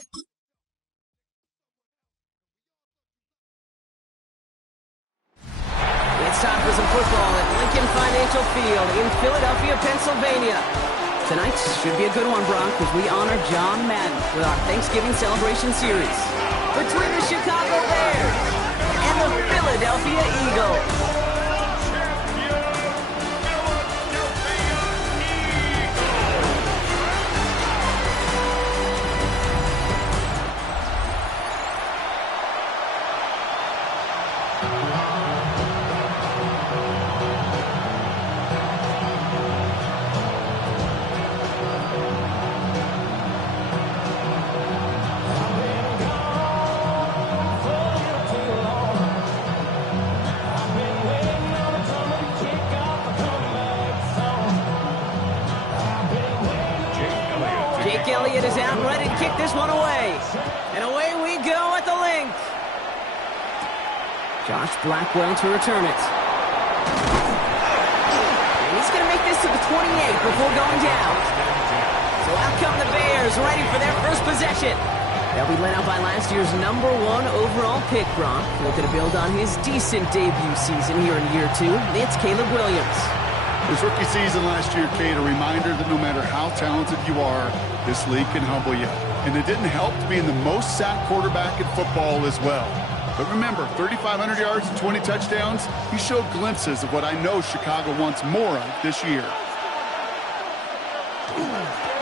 It's time for some football at Lincoln Financial Field in Philadelphia, Pennsylvania. Tonight should be a good one, Brock, as we honor John Madden with our Thanksgiving celebration series between the Chicago Bears and the Philadelphia Eagles. Elliott is out and ready to kick this one away. And away we go at the link. Josh Blackwell to return it. And he's going to make this to the 28 before going down. So out come the Bears, ready for their first possession. They'll be led out by last year's #1 overall pick, Brock. Looking to build on his decent debut season here in year 2. It's Caleb Williams. His rookie season last year, Kate, a reminder that no matter how talented you are, this league can humble you. And it didn't help to be in the most sacked quarterback in football as well. But remember, 3,500 yards and 20 touchdowns, he showed glimpses of what I know Chicago wants more of this year.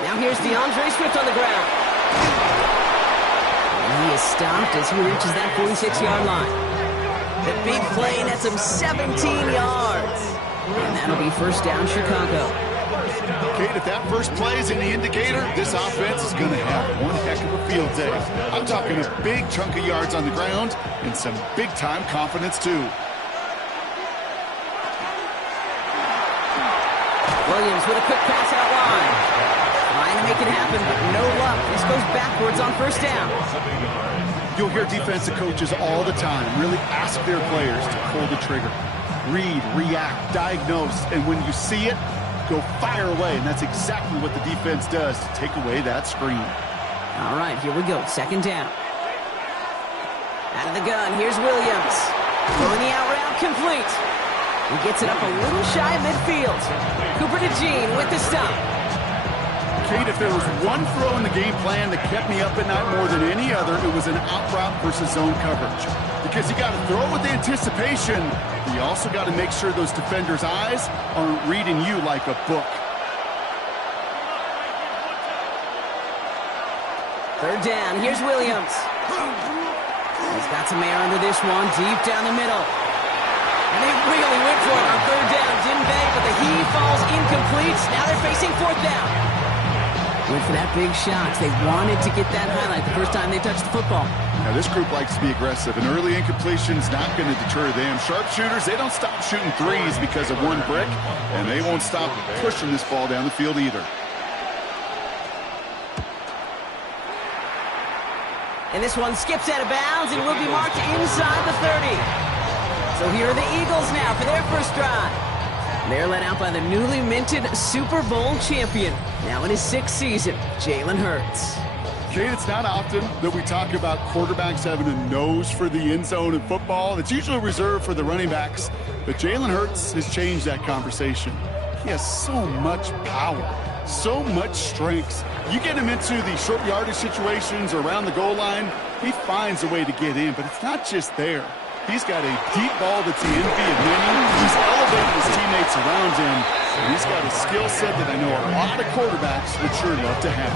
Now here's DeAndre Swift on the ground. And he is stopped as he reaches that 46-yard line. The big play nets him 17 yards. And that'll be first down, Chicago. Kate, if that first play is any indicator, this offense is going to have one heck of a field day. I'm talking a big chunk of yards on the ground and some big-time confidence, too. Williams with a quick pass out wide. Trying to make it happen, but no luck. This goes backwards on first down. You'll hear defensive coaches all the time really ask their players to pull the trigger. Read, react, diagnose, and when you see it, go fire away. And that's exactly what the defense does to take away that screen. All right, here we go. Second down. Out of the gun, here's Williams. Throwing the out route complete. He gets it up a little shy of midfield. Cooper DeJean with the stop. Kate, if there was one throw in the game plan that kept me up at night more than any other, it was an out route versus zone coverage. Because you got to throw with anticipation, but you also got to make sure those defenders' eyes aren't reading you like a book. Third down, here's Williams. He's got some air under this one, deep down the middle. And they really went for it on third down, didn't they? But the heave falls incomplete. Now they're facing fourth down. Went for that big shot. They wanted to get that highlight the first time they touched the football. Now, this group likes to be aggressive, and early incompletion's not going to deter them. Sharpshooters, they don't stop shooting threes because of one brick, and they won't stop pushing this ball down the field either. And this one skips out of bounds and will be marked inside the 30. So here are the Eagles now for their first drive. They're led out by the newly minted Super Bowl champion, now in his 6th season, Jalen Hurts. Kate, it's not often that we talk about quarterbacks having a nose for the end zone in football. It's usually reserved for the running backs, but Jalen Hurts has changed that conversation. He has so much power, so much strength. You get him into the short yardage situations or around the goal line, he finds a way to get in, but it's not just there. He's got a deep ball that's the envy of many. He's elevated his teammates around him, and he's got a skill set that I know a lot of quarterbacks would sure love to have.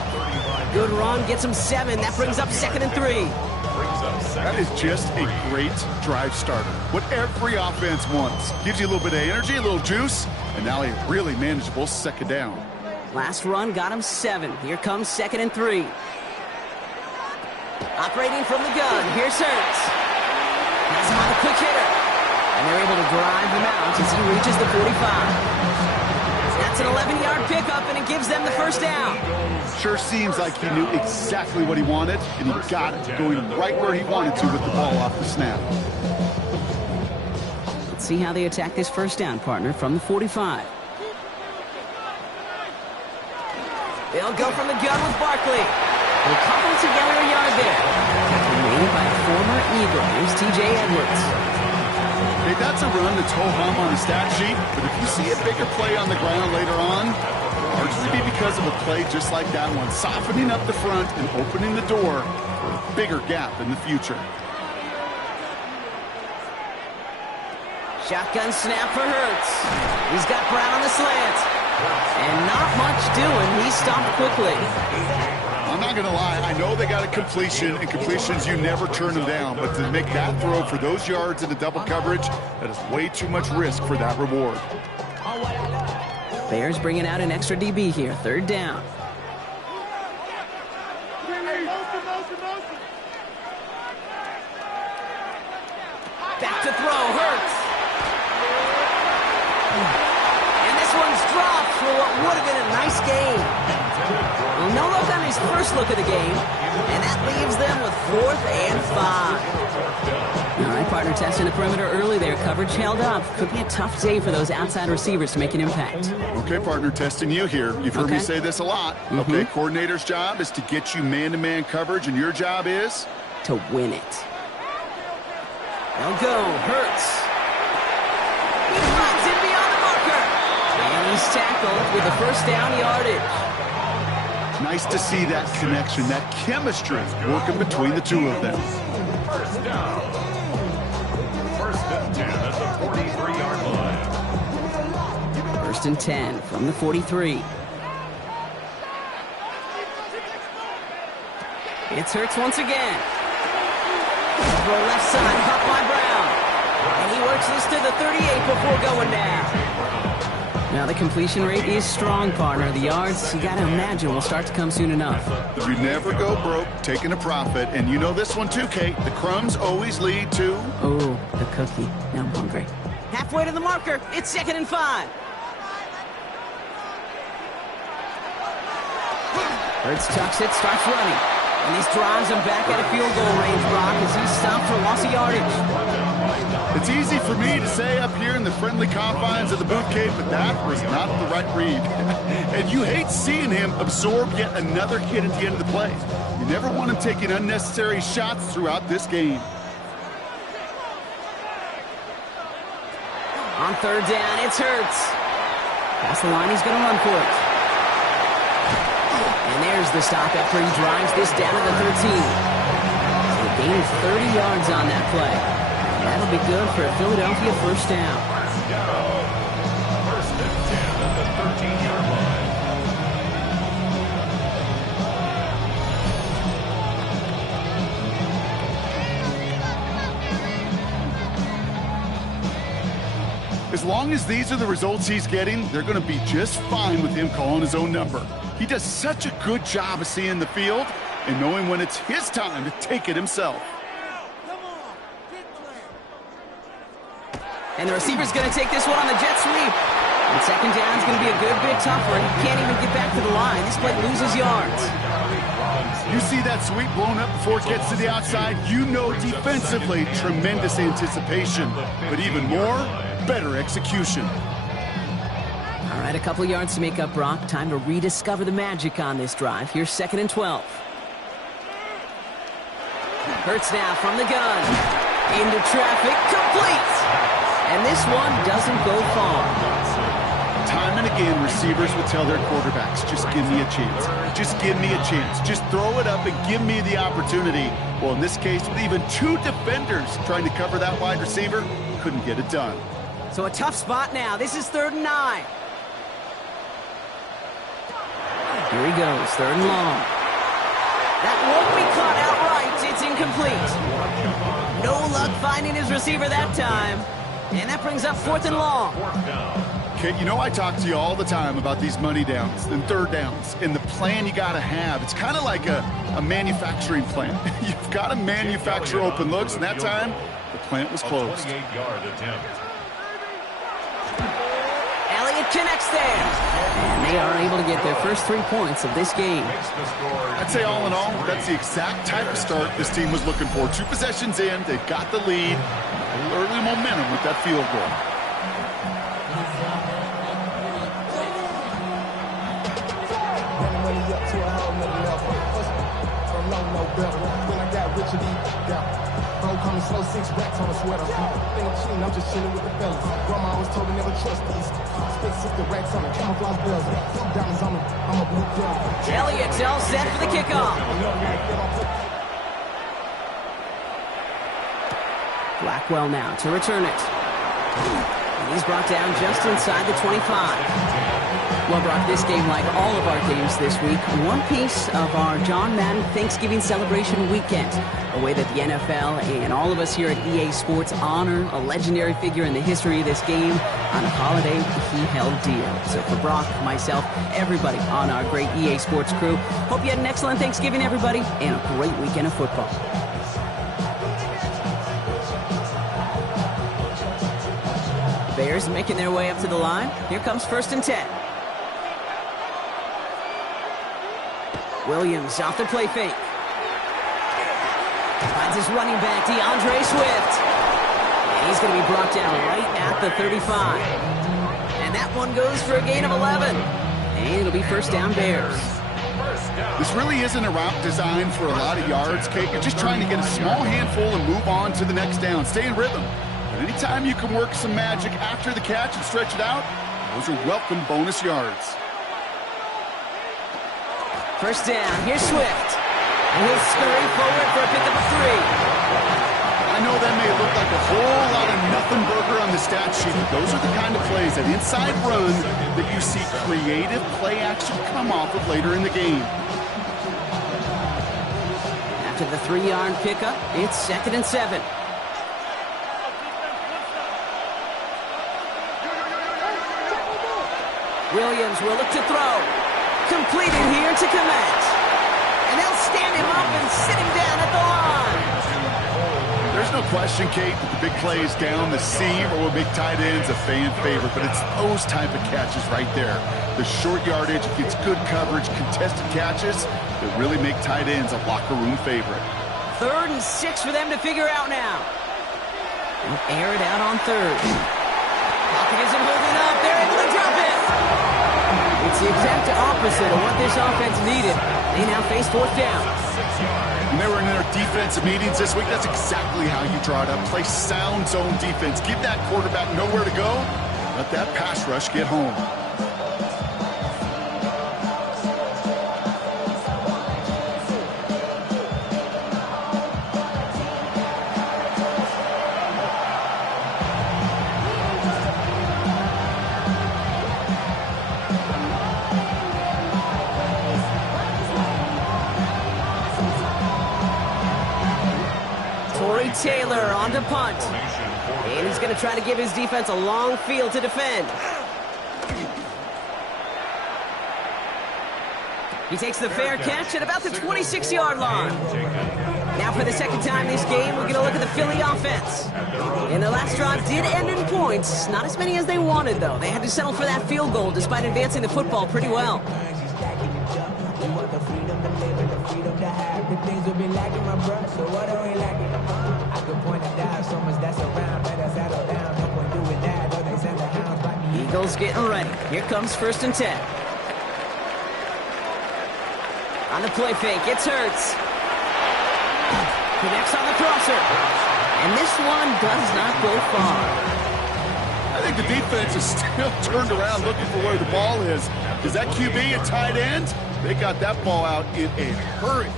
Good run, gets him 7. That brings up 2nd and 3. That is just a great drive starter. What every offense wants. Gives you a little bit of energy, a little juice, and now a really manageable second down. Last run got him 7. Here comes 2nd and 3. Operating from the gun, here's Hurts. Has him on a quick hitter. And they're able to drive him out as he reaches the 45. That's an 11-yard pickup, and it gives them the first down. Sure seems like he knew exactly what he wanted, and he got it, going right where he wanted to with the ball off the snap. Let's see how they attack this first down, partner, from the 45. They'll go from the gun with Barkley. They cobble together a yard there. Made by a former Eagle. Here's T.J. Edwards. Hey, that's a run that's ho-hum on the stat sheet, but if you see a bigger play on the ground later on, largely be because of a play just like that one, softening up the front and opening the door for a bigger gap in the future. Shotgun snap for Hurts. He's got Brown on the slant. And not much doing. He stopped quickly. I'm not going to lie. I know they got a completion, and completions, you never turn them down. But to make that throw for those yards into double coverage, that is way too much risk for that reward. Bears bringing out an extra DB here. Third down. Back to throw. Hurts. And this one's dropped for what would have been a nice game. Well, no look on his first look of the game, and that leaves them with 4th and 5. All right, partner testing the perimeter early there. Coverage held up. Could be a tough day for those outside receivers to make an impact. Okay, partner, testing you here. You've heard me say this a lot. Okay, coordinator's job is to get you man-to-man coverage, and your job is? To win it. They'll go. Hurts. He runs in beyond the marker. And he's tackled with the first down yardage. Nice to see that connection, that chemistry working between the two of them. First down. First and 10 at the 43-yard line. First and 10 from the 43. It's Hurts once again. Throw left side, caught by Brown. And he works this to the 38 before going down. Now the completion rate is strong, partner. The yards, you got to imagine, will start to come soon enough. You never go broke taking a profit. And you know this one too, Kate. The crumbs always lead to... Oh, the cookie. Now I'm hungry. Halfway to the marker. It's 2nd and 5. Hurts tucks it, starts running. And this drives him back at a field goal range, Brock, as he's stopped for loss of yardage. It's easy for me to say up here in the friendly confines of the booth, Kate, but that was not the right read. And you hate seeing him absorb yet another hit at the end of the play. You never want him taking unnecessary shots throughout this game. On third down, it's Hurts. Past the line, he's going to run for it. And there's the stop after he drives this down to the 13. So a gain of 30 yards on that play. And that'll be good for a Philadelphia first down. First and 10 at the 13-yard line. As long as these are the results he's getting, they're going to be just fine with him calling his own number. He does such a good job of seeing the field and knowing when it's his time to take it himself. And the receiver's going to take this one on the jet sweep. And second down is going to be a good bit tougher. He can't even get back to the line. This play loses yards. You see that sweep blown up before it gets to the outside, you know defensively, tremendous anticipation. But even more, better execution. All right, a couple yards to make up, Brock. Time to rediscover the magic on this drive. Here's 2nd and 12. Hurts now from the gun. Into traffic, complete. And this one doesn't go far. Time and again, receivers will tell their quarterbacks, just give me a chance. Just give me a chance. Just throw it up and give me the opportunity. Well, in this case, with even 2 defenders trying to cover that wide receiver, couldn't get it done. So a tough spot now. This is 3rd and 9. Here he goes, 3rd and long. That won't be caught outright. It's incomplete. No luck finding his receiver that time. And that brings up 4th and long. Okay, you know I talk to you all the time about these money downs and third downs and the plan you got to have. It's kind of like a manufacturing plant. You've got to manufacture open looks, and that time, the plant was closed. 28-yard attempt. Elliott connects there. And they are able to get their first 3 points of this game. I'd say all in all, that's the exact type of start this team was looking for. 2 possessions in, they've got the lead. A little early momentum with that field goal. flow, no better. When I got rich, bro, call me slow, 6 racks on a sweater. Think I'm cheating, I'm just chilling with the fellas. Grandma always told me never trust these. Spit 60 racks on the camouflage bells. Diamonds on me, I'm a blue girl. Elliott's all set for the kickoff. Blackwell now to return it. And he's brought down just inside the 25. Well, Brock, this game, like all of our games this week, one piece of our John Madden Thanksgiving celebration weekend. A way that the NFL and all of us here at EA Sports honor a legendary figure in the history of this game on a holiday he held dear. So for Brock, myself, everybody on our great EA Sports crew, hope you had an excellent Thanksgiving, everybody, and a great weekend of football. Bears making their way up to the line. Here comes 1st and 10. Williams off the play fake. Finds his running back, DeAndre Swift. And he's going to be brought down right at the 35. And that one goes for a gain of 11. And it'll be 1st down Bears. This really isn't a route designed for a lot of yards, Kate. You're just trying to get a small handful and move on to the next down. Stay in rhythm. But anytime you can work some magic after the catch and stretch it out, those are welcome bonus yards. 1st down, here's Swift. And he'll scurry forward for a pickup of 3. I know that may look like a whole lot of nothing burger on the stat sheet, but those are the kind of plays, that inside run, that you see creative play action come off of later in the game. After the 3-yard pickup, it's 2nd and 7. Williams will look to throw. Completed here to Komet. And they'll stand him up and sit him down at the line. There's no question, Kate, that the big plays down the seam or what make tight ends a fan favorite, but it's those type of catches right there. The short yardage, gets good coverage, contested catches that really make tight ends a locker room favorite. 3rd and 6 for them to figure out now. They'll air it out on 3rd. Pocket isn't holding up. They're able to drop it. It's the exact opposite of what this offense needed. They now face 4th down. When they were in their defensive meetings this week, that's exactly how you draw it up. Play sound zone defense. Give that quarterback nowhere to go. Let that pass rush get home. Taylor on to punt. And he's going to try to give his defense a long field to defend. He takes the fair catch at about the 26-yard line. Now for the 2nd time this game, we're going to look at the Philly offense. And their last drive did end in points. Not as many as they wanted, though. They had to settle for that field goal despite advancing the football pretty well. Eagles getting ready. Here comes 1st and 10. On the play fake, it's Hurts. Connects on the crosser. And this one does not go far. I think the defense is still turned around looking for where the ball is. Is that QB and tight end? They got that ball out in a hurry.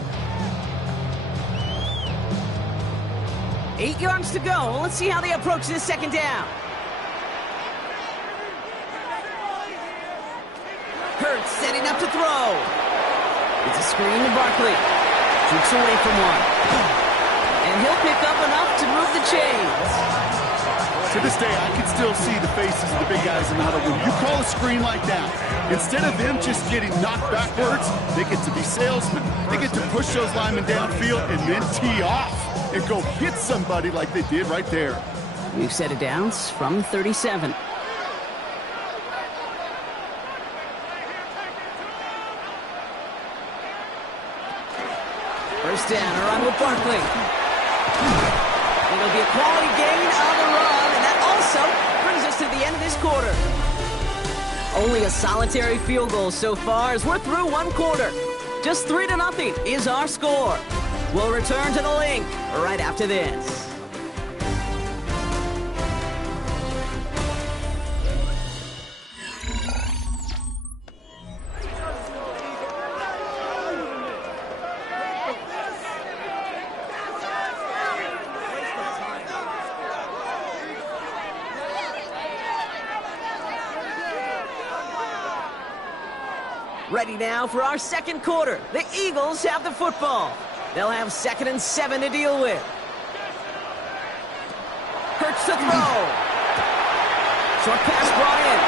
8 yards to go. Let's see how they approach this 2nd down. Hurts setting up to throw. It's a screen to Barkley. Shoots away from one. And he'll pick up enough to move the chains. To this day, I can still see the faces of the big guys in the huddle. When you call a screen like that, instead of them just getting knocked backwards, they get to be salesmen. They get to push those linemen downfield and then tee off and go hit somebody like they did right there. We've set it down from 37. First down, a run with Barkley. It'll be a quality gain on the run, and that also brings us to the end of this quarter. Only a solitary field goal so far as we're through one quarter. Just 3-0 is our score. We'll return to the link right after this. Ready now for our second quarter. The Eagles have the football. They'll have 2nd and 7 to deal with. Hurts to throw. Short pass brought in.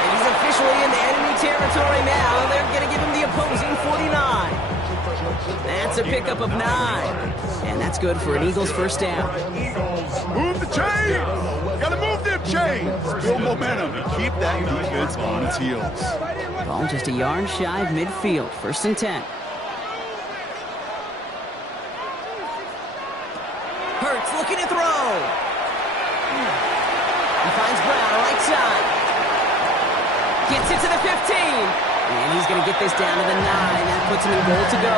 And he's officially in the enemy territory now. They're going to give him the opposing 49. That's a pickup of 9. And that's good for an Eagles first down. Move the chains! Gotta move them chains! Build momentum and keep that defense on its heels. Ball just a yard shy of midfield. 1st and 10. Hurts looking to throw. He finds Brown right side. Gets it to the 15. And he's going to get this down to the 9. That puts him in goal to go.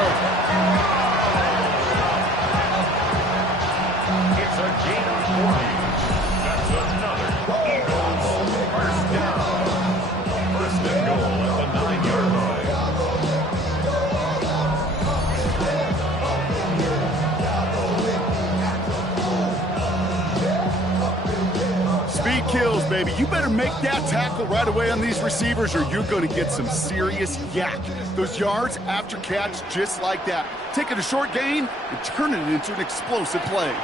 It's a gain of 40. That's another Eagles first down. 1st and goal at the 9-yard line. Speed kills, baby. You better make that tackle right away on these receivers or you're going to get some serious yak. Those yards after catch just like that. Taking a short gain and turning it into an explosive play.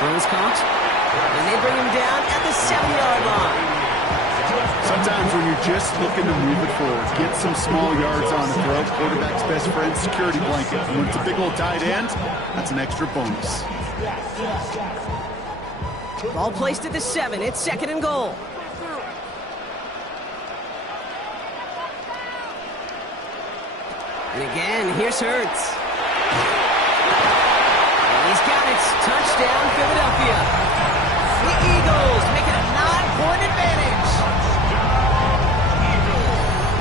Throw is caught. And they bring him down at the 7-yard line. Sometimes when you're just looking to move it forward, get some small yards on the throw. Quarterback's best friend, security blanket. And when it's a big old tight end, that's an extra bonus. Ball placed at the 7. It's 2nd and goal. And again, here's Hurts. And he's got it. Touchdown, Philadelphia. The Eagles make it a 9-point advantage.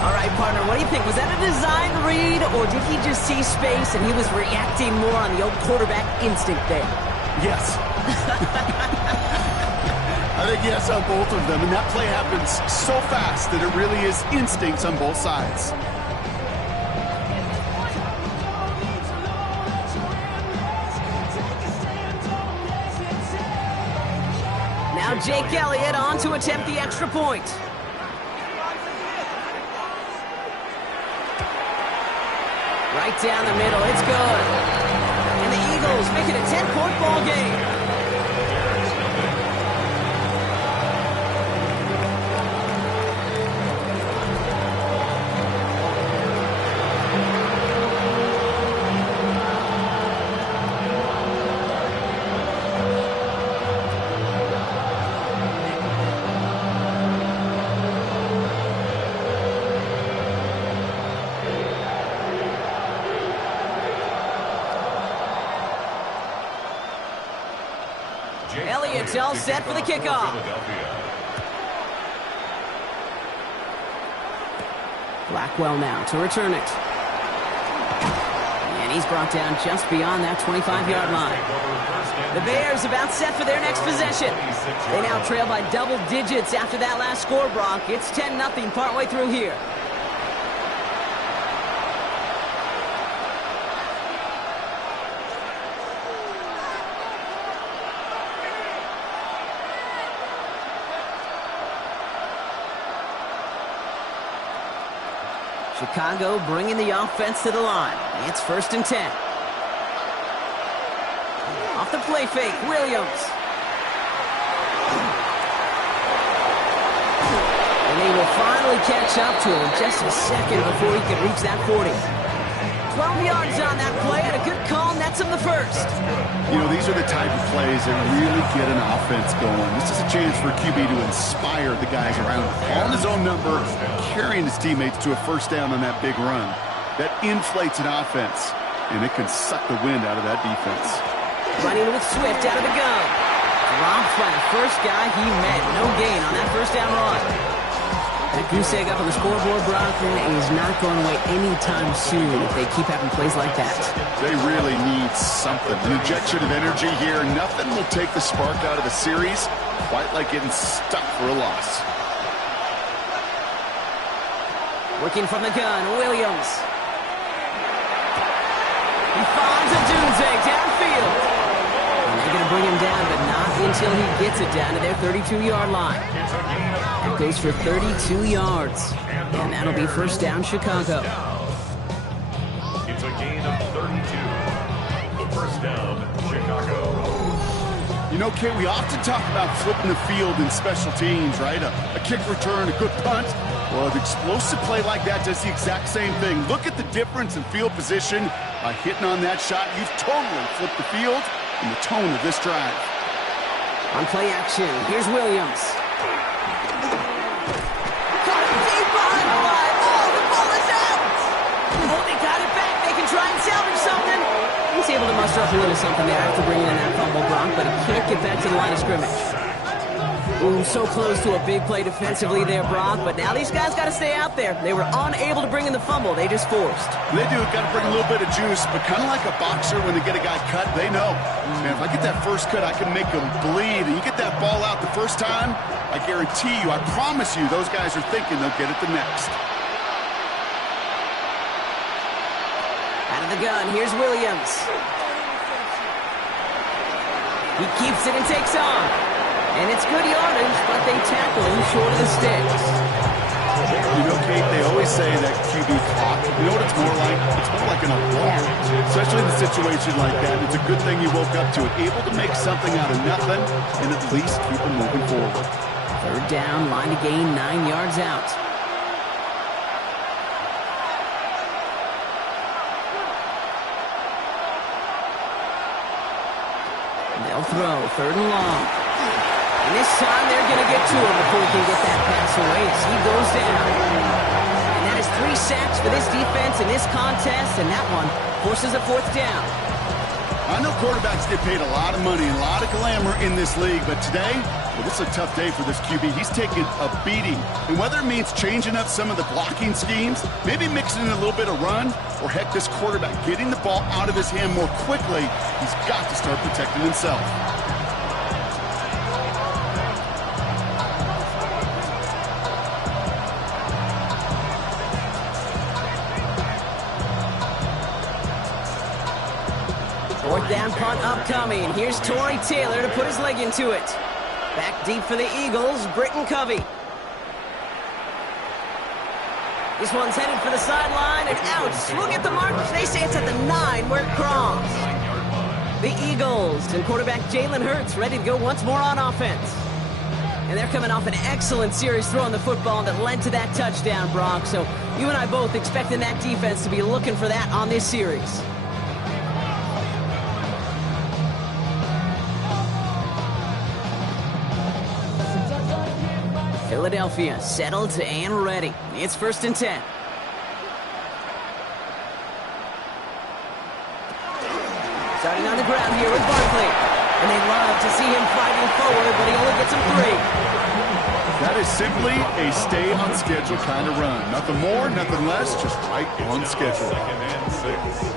All right, partner, what do you think? Was that a design read, or did he just see space and he was reacting more on the old quarterback instinct there? Yes. I think yes on both of them, and that play happens so fast that it really is instincts on both sides. Now Jake Elliott on to attempt the extra point. Right down the middle, it's good. And the Eagles make it a 10-point ball game. Elliott's all set for the kickoff. Blackwell now to return it. And he's brought down just beyond that 25-yard line. The Bears about set for their next possession. They now trail by double digits after that last score, Brock. It's 10-0 partway through here. Chicago bringing the offense to the line. It's 1st and 10. Off the play fake, Williams. And they will finally catch up to him just a second before he could reach that 40. 12 yards on that play and a good call nets him the first. You know, these are the type of plays that really get an offense going. This is a chance for QB to inspire the guys around him. On his own number, carrying his teammates to a first down on that big run. That inflates an offense, and it can suck the wind out of that defense. Running with Swift out of the gun. Dropped by the first guy he met. No gain on that first down run. That goose egg up on the scoreboard, Brock, is not going away anytime soon if they keep having plays like that. They really need something. An injection of energy here. Nothing will take the spark out of the series, quite like getting stuck for a loss. Working from the gun, Williams. He finds a Dunze downfield. And they're going to bring him down, but not until he gets it down to their 32-yard line. That goes for 32 yards. And that'll be first down, Chicago. It's a gain of 32. First down, Chicago. You know, Kate, we often talk about flipping the field in special teams, right? A kick return, a good punt. Well, an explosive play like that does the exact same thing. Look at the difference in field position. By hitting on that shot, you've totally flipped the field and the tone of this drive. On play action, here's Williams. Caught him deep behind the line. Oh, the ball is out. Oh, they got it back. They can try and salvage something. He's able to muster up a little something there after bringing in that fumble, Brock, but he can't get back to the line of scrimmage. Ooh, so close to a big play defensively there, Brock, but now these guys got to stay out there. They were unable to bring in the fumble. They just forced. They do. Got to bring a little bit of juice, but kind of like a boxer when they get a guy cut, they know. Man, if I get that first cut, I can make them bleed. And you get that ball out the first time, I guarantee you, I promise you, those guys are thinking they'll get it the next. Out of the gun, here's Williams. He keeps it and takes off. And it's good yardage, but they tackle him short of the sticks. You know, Kate, they always say that QB clock, you know what it's more like? It's more like an alarm, especially in a situation like that. It's a good thing you woke up to it, able to make something out of nothing and at least keep them moving forward. Third down, line to gain 9 yards out. They'll throw, third and long. And this time they're going to get to him before he can get that pass away as he goes down. And that is 3 sacks for this defense in this contest, and that one forces a fourth down. I know quarterbacks get paid a lot of money and a lot of glamour in this league, but today, well, this is a tough day for this QB. He's taking a beating. And whether it means changing up some of the blocking schemes, maybe mixing in a little bit of run, or heck, this quarterback getting the ball out of his hand more quickly, he's got to start protecting himself. Fourth down punt upcoming. Here's Torrey Taylor to put his leg into it. Back deep for the Eagles, Britton Covey. This one's headed for the sideline and out. Look at the mark. They say it's at the 9 where it crossed. The Eagles and quarterback Jalen Hurts ready to go once more on offense. And they're coming off an excellent series throwing the football that led to that touchdown, Brock. So you and I both expecting that defense to be looking for that on this series. Philadelphia settled and ready. It's 1st and 10. Starting on the ground here with Barkley. And they love to see him fighting forward, but he only gets him 3. That is simply a stay on schedule kind of run. Nothing more, nothing less, just right on schedule. 2nd and 6.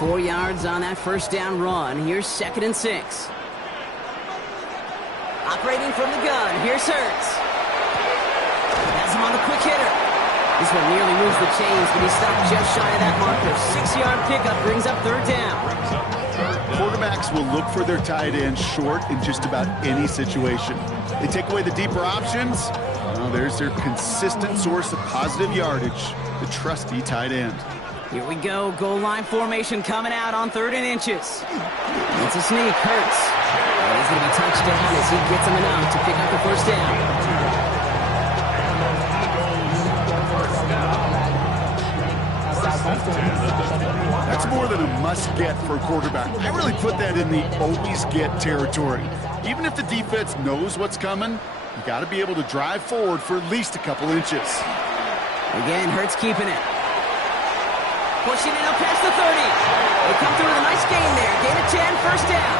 4 yards on that first down run. Here's 2nd and 6. Operating from the gun. Here's Hurts. Has him on the quick hitter. This one nearly moves the chains, but he stopped just shy of that marker. 6-yard pickup brings up 3rd down. Quarterbacks will look for their tight end short in just about any situation. They take away the deeper options. Well, there's their consistent source of positive yardage, the trusty tight end. Here we go. Goal line formation coming out on 3rd and inches. It's a sneak. Hurts. And he's going to be touched down as he gets him enough to pick up the first down. That's more than a must-get for a quarterback. I really put that in the always-get territory. Even if the defense knows what's coming, you got to be able to drive forward for at least a couple inches. Again, Hurts keeping it. Pushing it up past the 30. They come through with a nice gain there. Gain of 10, first down.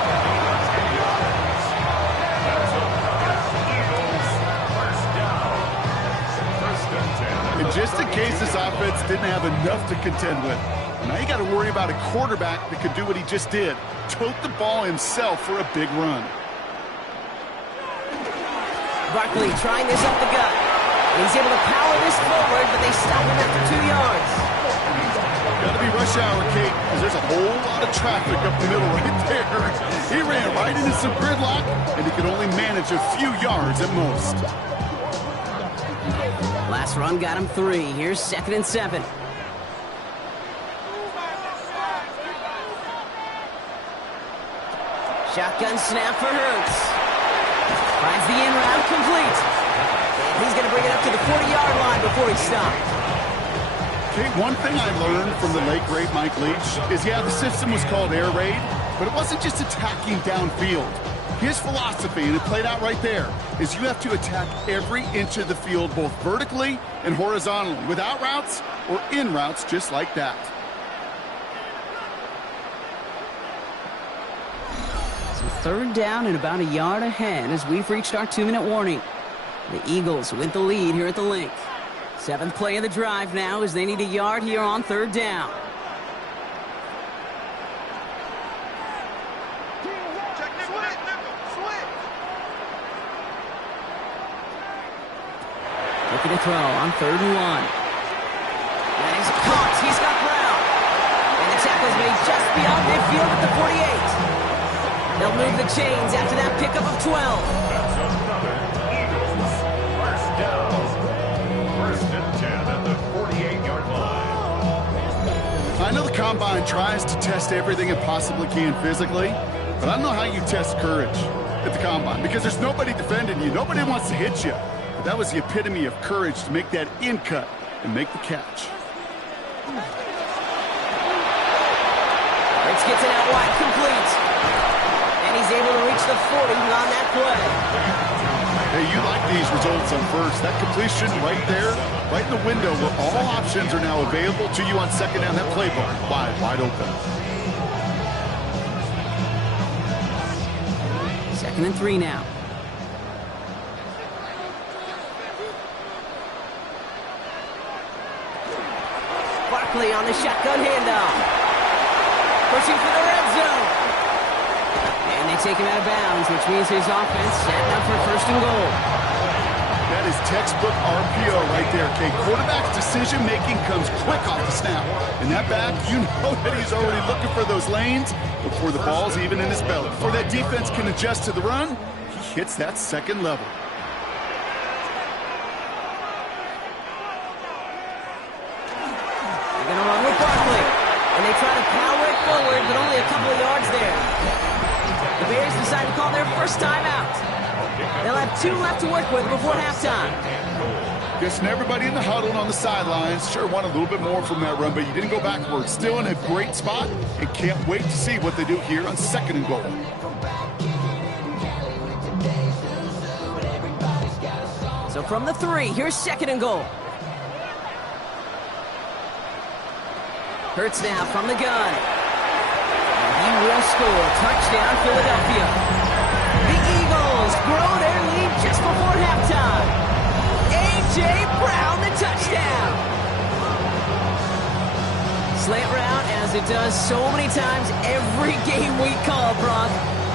this offense didn't have enough to contend with. Now you got to worry about a quarterback that could do what he just did. Tote the ball himself for a big run. Barkley trying this up the gut. He's able to power this forward, but they stop him after 2 yards. Got to be rush hour, Kate, because there's a whole lot of traffic up the middle right there. He ran right into some gridlock, and he could only manage a few yards at most. Last run got him 3. Here's 2nd and 7. Shotgun snap for Hurts. Finds the in route complete. And he's going to bring it up to the 40-yard line before he stopped. Okay, one thing I learned from the late, great Mike Leach is, yeah, the system was called air raid, but it wasn't just attacking downfield. His philosophy, and it played out right there, is you have to attack every inch of the field, both vertically and horizontally, without routes or in routes just like that. So 3rd down and about a yard ahead as we've reached our 2-minute warning. The Eagles with the lead here at the Link. 7th play of the drive now as they need a yard here on 3rd down. Looking to throw on 3rd and 1. And he's caught. He's got Brown. And the tackle's made just beyond midfield at the 48. They'll move the chains after that pickup of 12. That's another Eagles first down. 1st and 10 at the 48-yard line. I know the Combine tries to test everything it possibly can physically, but I don't know how you test courage at the Combine, because there's nobody defending you. Nobody wants to hit you. But that was the epitome of courage to make that in cut and make the catch. Hurts gets it out wide, complete. And he's able to reach the 40 on that play. Hey, you like these results on first. That completion right there, right in the window where all options are now available to you on 2nd down. That playbook wide open. 2nd and 3 now. Barkley on the shotgun handoff. Pushing for the red zone. And they take him out of bounds, which means his offense setting up for 1st and goal. That is textbook RPO right there, Kate. Quarterback's decision-making comes quick off the snap. And that back, you know that he's already looking for those lanes before the ball's even in his belly. Before that defense can adjust to the run, he hits that 2nd level. They're going to run with Barkley. And they try to power it forward, but only a couple of yards there. The Bears decide to call their first timeout. They'll have 2 left to work with before halftime. Guessing everybody in the huddle and on the sidelines sure want a little bit more from that run, but you didn't go backwards. Still in a great spot, and can't wait to see what they do here on 2nd and goal. So from the 3, here's 2nd and goal. Hurts now from the gun. And he will score. Touchdown, Philadelphia. The Eagles grow their lead just before halftime. A.J. Brown, the touchdown. Slant route, as it does so many times every game we call, Brock.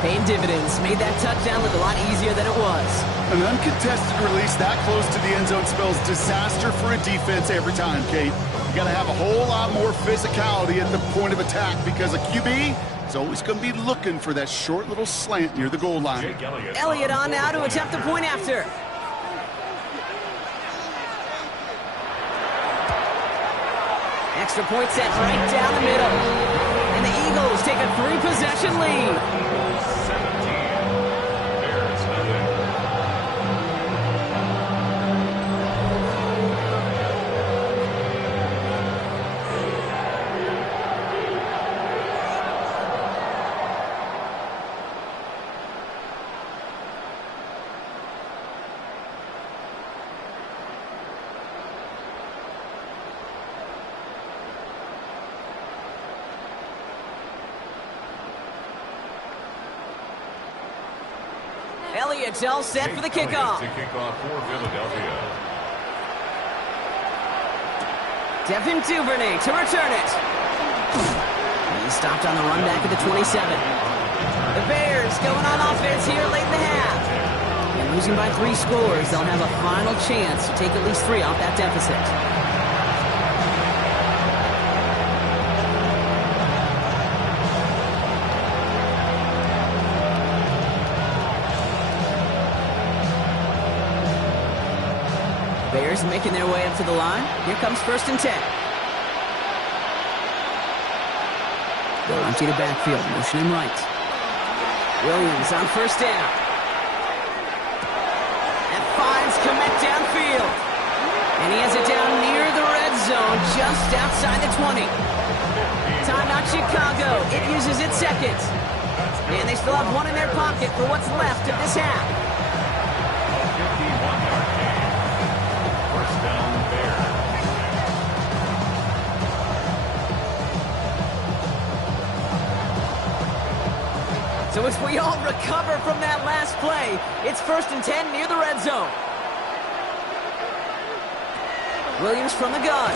Paying dividends. Made that touchdown look a lot easier than it was. An uncontested release that close to the end zone spells disaster for a defense every time, Kate. You got to have a whole lot more physicality at the point of attack, because a QB is always going to be looking for that short little slant near the goal line. Elliott on now to attempt the point after. Extra point set right down the middle. And the Eagles take a 3-possession lead. 17. Bears nothing. Elliott's all set for the kickoff. To kick off for Philadelphia. Devin Duvernay to return it. He stopped on the run back at the 27. The Bears going on offense here late in the half. And losing by 3 scores, they'll have a final chance to take at least 3 off that deficit. Bears making their way up to the line. Here comes 1st and 10. They'll empty the backfield, motion him right. Williams on 1st down. And finds Kmet downfield. And he has it down near the red zone, just outside the 20. Timeout Chicago. It uses its second. And they still have 1 in their pocket for what's left of this half. So as we all recover from that last play, it's 1st and 10 near the red zone. Williams from the gun.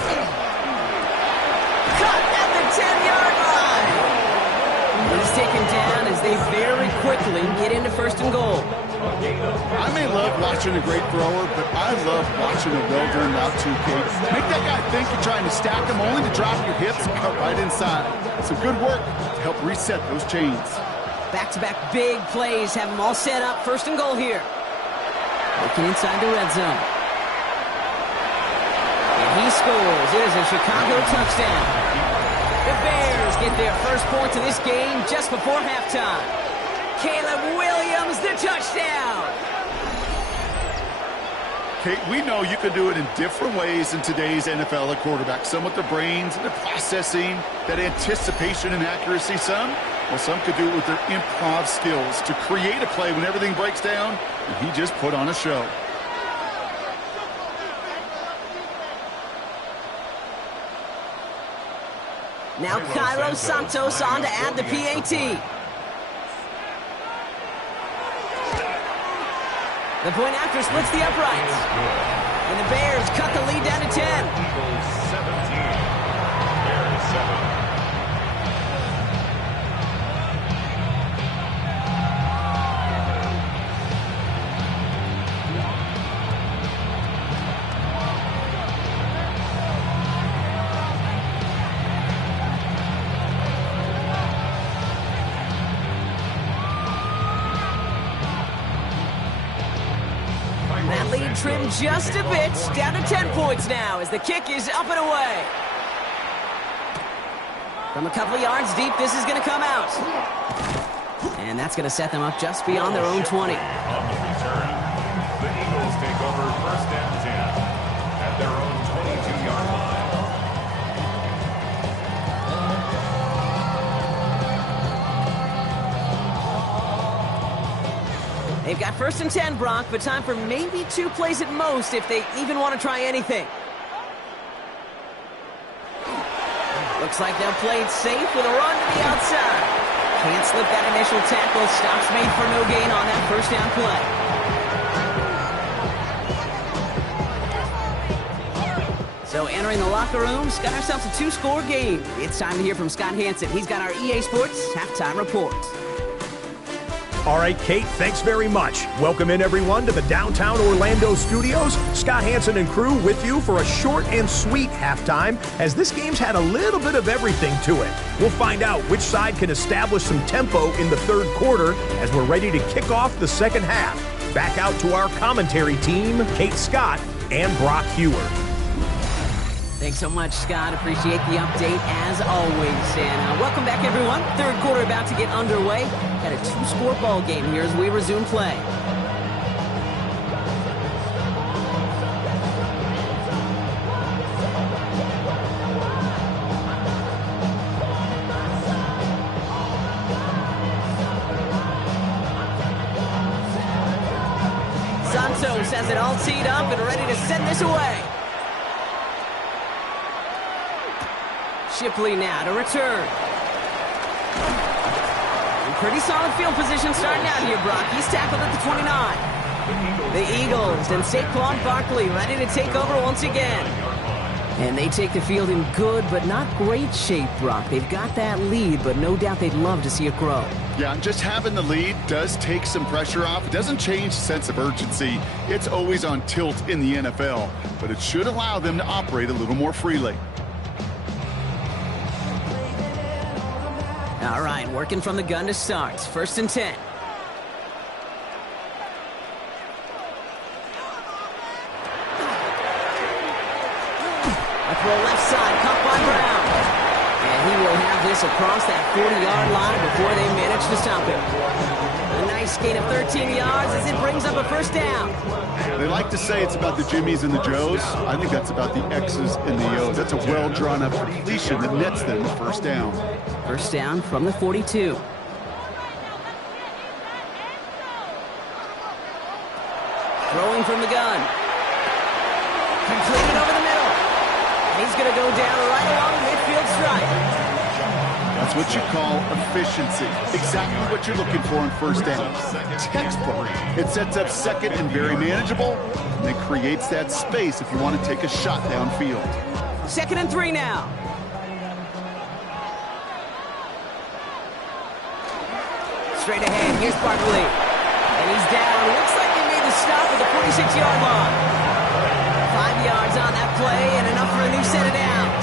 Cut at the 10-yard line. He's taken down as they very quickly get into 1st and goal. I may love watching a great thrower, but I love watching a well-done route too, Kate. Make that guy think you're trying to stack him only to drop your hips and cut right inside. Some good work to help reset those chains. Back-to-back big plays have them all set up. 1st and goal here. Looking inside the red zone. And he scores. It is a Chicago touchdown. The Bears get their first points of this game just before halftime. Caleb Williams, the touchdown. Kate, we know you can do it in different ways in today's NFL at quarterback. Some with their brains and their processing, that anticipation and accuracy. Some could do it with their improv skills to create a play when everything breaks down, and he just put on a show. Now Cairo Santos on to add the PAT. The point after splits the uprights. And the Bears cut the lead down to 10. Eagles 17. Bears 7. Trimmed just a bit, down to 10 points now as the kick is up and away. From a couple of yards deep, this is going to come out. And that's going to set them up just beyond their own 20. On the return, the Eagles take over 1st and 10 at their own 22-yard line. They've got 1st and 10, Brock, but time for maybe 2 plays at most if they even want to try anything. Looks like they'll play it safe with a run to the outside. Can't slip that initial tackle. Stops made for no gain on that 1st down play. So entering the locker room, got ourselves a 2-score game. It's time to hear from Scott Hansen. He's got our EA Sports halftime report. All right, Kate, thanks very much. Welcome in, everyone, to the downtown Orlando studios. Scott Hansen and crew with you for a short and sweet halftime, as this game's had a little bit of everything to it. We'll find out which side can establish some tempo in the 3rd quarter as we're ready to kick off the 2nd half. Back out to our commentary team, Kate Scott and Brock Hewer. Thanks so much, Scott. Appreciate the update as always. And welcome back, everyone. 3rd quarter about to get underway. Got a 2-score ball game here as we resume play. Santos has it all teed up and ready to send this away. Shipley now to return. Pretty solid field position starting out here, Brock. He's tackled at the 29. The Eagles and Saquon Barkley ready to take over once again. And they take the field in good but not great shape, Brock. They've got that lead, but no doubt they'd love to see it grow. Yeah, just having the lead does take some pressure off. It doesn't change the sense of urgency. It's always on tilt in the NFL, but it should allow them to operate a little more freely. All right, working from the gun to start. 1st and 10. A throw left side, caught by Brown. And he will have this across that 40-yard line before they manage to stop him. A nice gain of 13 yards as it brings up a 1st down. They like to say it's about the Jimmies and the Joes. I think that's about the X's and the O's. That's a well-drawn-up completion that nets them the 1st down. 1st down from the 42. Throwing from the gun. Completed over the middle. And he's going to go down right along the midfield stripe. That's what you call efficiency. Exactly what you're looking for in 1st down. Textbook. It sets up 2nd and very manageable, and it creates that space if you want to take a shot downfield. 2nd and 3 now. Straight ahead, here's Barkley. And he's down. Looks like they made the stop at the 46-yard line. 5 yards on that play and enough for a new set of downs.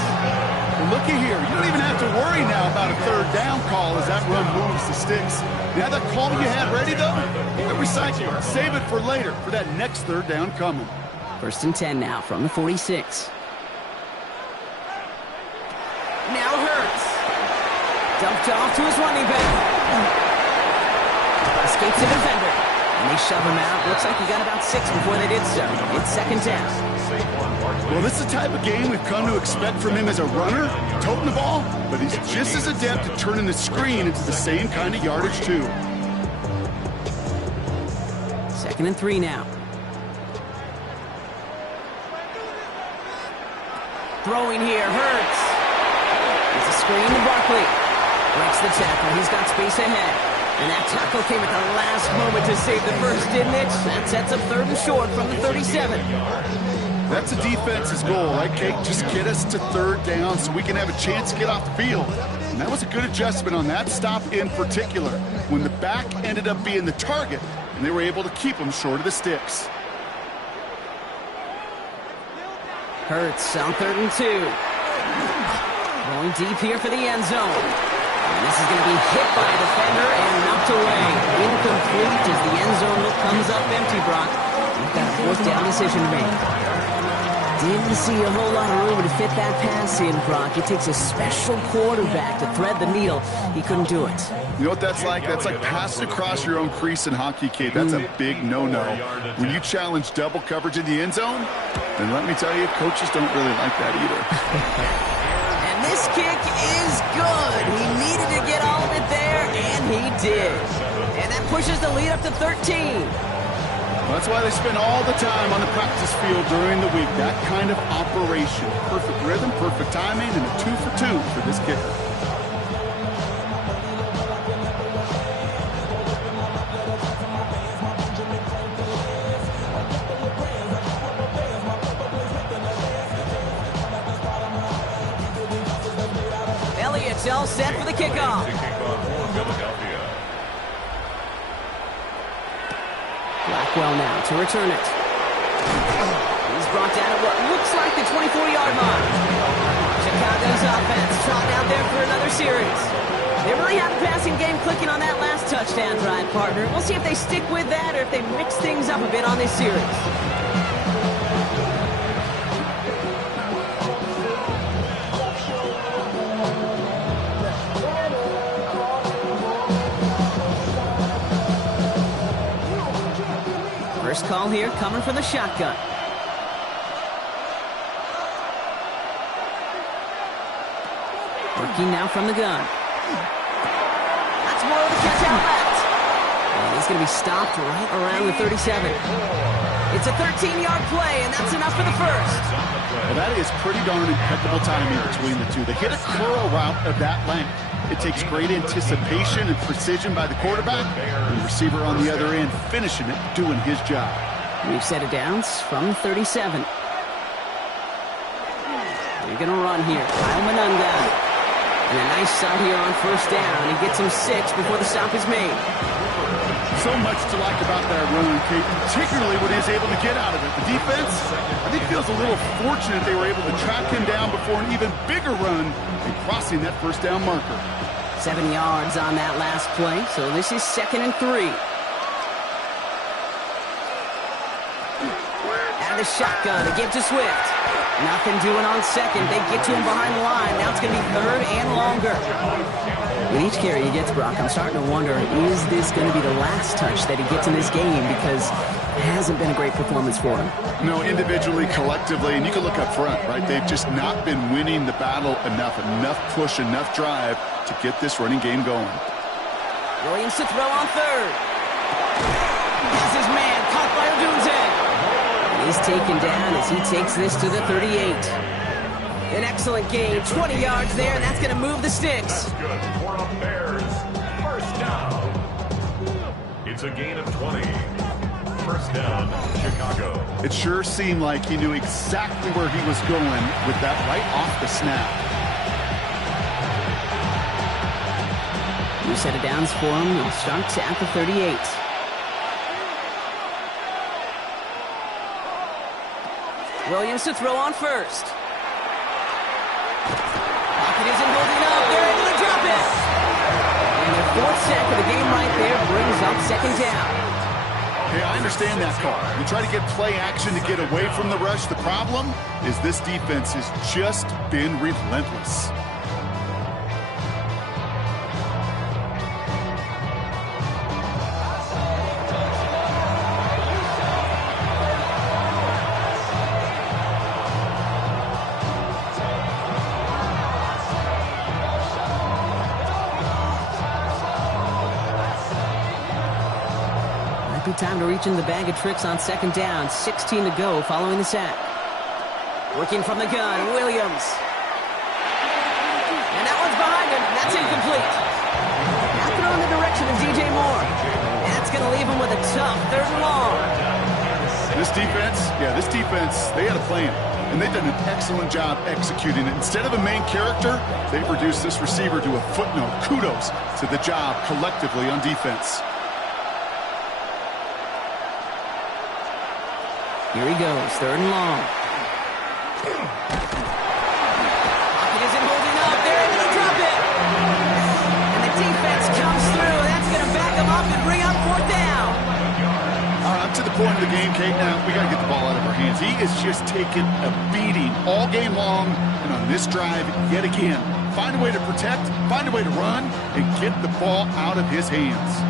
Looky here. You don't even have to worry now about a 3rd down call as that run moves the sticks. Now that call you had ready, though, recycle it. Save it for later for that next 3rd down coming. 1st and 10 now from the 46. Now Hurts. Dumped off to his running back. Escapes the defender. And they shove him out. Looks like he got about 6 before they did so. It's 2nd down. Well, this is the type of game we've come to expect from him as a runner, toting the ball, but he's just as adept at turning the screen into the same kind of yardage, too. 2nd and 3 now. Throwing here, Hurts. It's a screen to Barkley. Breaks the tackle. He's got space ahead. And that tackle came at the last moment to save the first, didn't it? That sets up 3rd and short from the 37. That's the defense's goal, right, Kate? Just get us to 3rd down so we can have a chance to get off the field. And that was a good adjustment on that stop in particular, when the back ended up being the target, and they were able to keep him short of the sticks. Hurts on 3rd and 2. Going deep here for the end zone. And this is going to be hit by a defender and knocked away. Incomplete as the end zone look comes up empty, Brock. You've got a 4th down decision to make. Didn't see a whole lot of room to fit that pass in, Brock. It takes a special quarterback to thread the needle. He couldn't do it. You know what that's like? That's like passing across your own crease in hockey, Kate. That's a big no-no. When you challenge double coverage in the end zone, then let me tell you, coaches don't really like that either. And this kick is good. He needed to get all of it there, and he did. And that pushes the lead up to 13. Well, that's why they spend all the time on the practice field during the week. That kind of operation. Perfect rhythm, perfect timing, and a 2 for 2 for this kicker. Elliott's all set for the kickoff. Blackwell now to return it. He's brought down at what looks like the 24-yard line. Chicago's offense trotting out there for another series. They really have a passing game clicking on that last touchdown drive, partner. We'll see if they stick with that or if they mix things up a bit on this series. First call here coming from the shotgun. Working now from the gun. That's more of the catch out left. And he's going to be stopped right around the 37. It's a 13-yard play, and that's enough for the first. Well, that is pretty darn impeccable timing between the two. They hit a curl route of that length. It takes great anticipation and precision by the quarterback, and the receiver on the other end finishing it, doing his job. We've set it downs from 37. going to run here. Kyle Manunga. And a nice start here on first down. He gets him 6 before the stop is made. So much to like about that run, Kate, particularly when he's able to get out of it. The defense, I think, feels a little fortunate they were able to track him down before an even bigger run and crossing that first down marker. 7 yards on that last play, so this is 2nd and 3. The shotgun to give to Swift. Nothing doing on second. They get to him behind the line. Now it's going to be 3rd and longer. With each carry he gets, Brock, I'm starting to wonder, is this going to be the last touch that he gets in this game? Because it hasn't been a great performance for him. No, individually, collectively, and you can look up front, right? They've just not been winning the battle enough push, enough drive to get this running game going. Williams to throw on 3rd. Has his man caught by Odunze. He's taken down as he takes this to the 38. An excellent gain, 20 yards there, and that's going to move the sticks. That's good for the Bears. First down. It's a gain of 20. First down, Chicago. It sure seemed like he knew exactly where he was going with that right off the snap. New set of downs for him. He starts at the 38. Williams to throw on first. Pocket isn't holding up. They're able to drop it. And their 4th sack of the game right there brings up 2nd down. Hey, I understand that call. You try to get play action to get away from the rush. The problem is this defense has just been relentless. Time to reach in the bag of tricks on 2nd down. 16 to go following the sack. Working from the gun, Williams. And that one's behind him. That's incomplete. Now throw in the direction of DJ Moore. That's going to leave him with a tough 3rd and long. This defense, they had a plan. And they've done an excellent job executing it. Instead of a main character, they've reduced this receiver to a footnote. Kudos to the job collectively on defense. Here he goes, 3rd and long. Pocket isn't holding up. They're able to drop it. And the defense comes through. That's going to back them up and bring up 4th down. Up to the point of the game, Kate, now we got to get the ball out of our hands. He is just taking a beating all game long. And on this drive, yet again, find a way to protect, find a way to run, and get the ball out of his hands.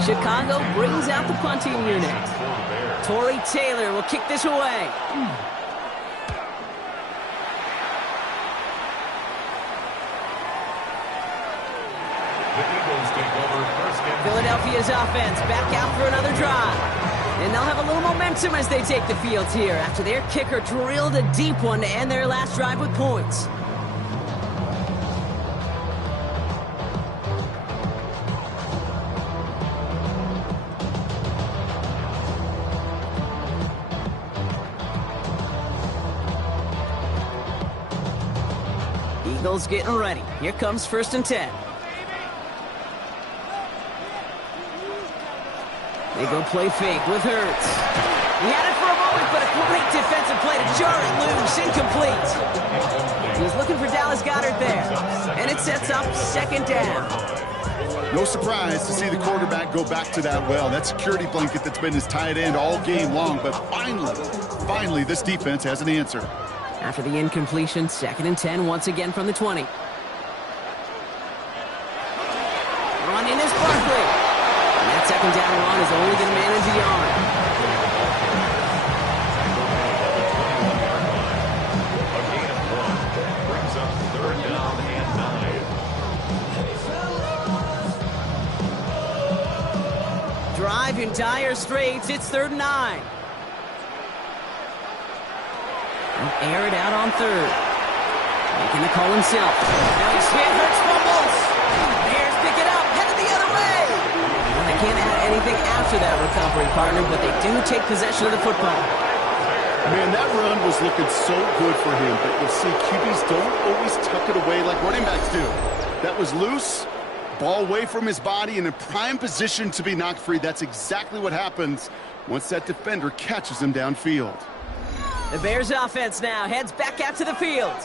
Chicago brings out the punting unit. Torrey Taylor will kick this away. Philadelphia's offense back out for another drive. And they'll have a little momentum as they take the field here after their kicker drilled a deep one to end their last drive with points. Eagles getting ready. Here comes 1st and 10. They go play fake with Hurts. He had it for a moment, but a great defensive play to jar it loose. Incomplete. He was looking for Dallas Goedert there. And it sets up 2nd down. No surprise to see the quarterback go back to that well. That security blanket that's been his tight end all game long. But finally, this defense has an answer. After the incompletion, 2nd and 10 once again from the 20. Running is Barkley. And that 2nd down run is only going to manage a yard. A gain of 1 brings up 3rd down and 9. Drive in dire straits. It's 3rd and 9. Air it out on 3rd. Making the call himself. Now Smith Hurts fumbles. Bears pick it up, headed the other way. And they can't add anything after that recovery, partner, but they do take possession of the football. Man, that run was looking so good for him, but you'll see QBs don't always tuck it away like running backs do. That was loose, ball away from his body, and in prime position to be knocked free. That's exactly what happens once that defender catches him downfield. The Bears offense now heads back out to the field.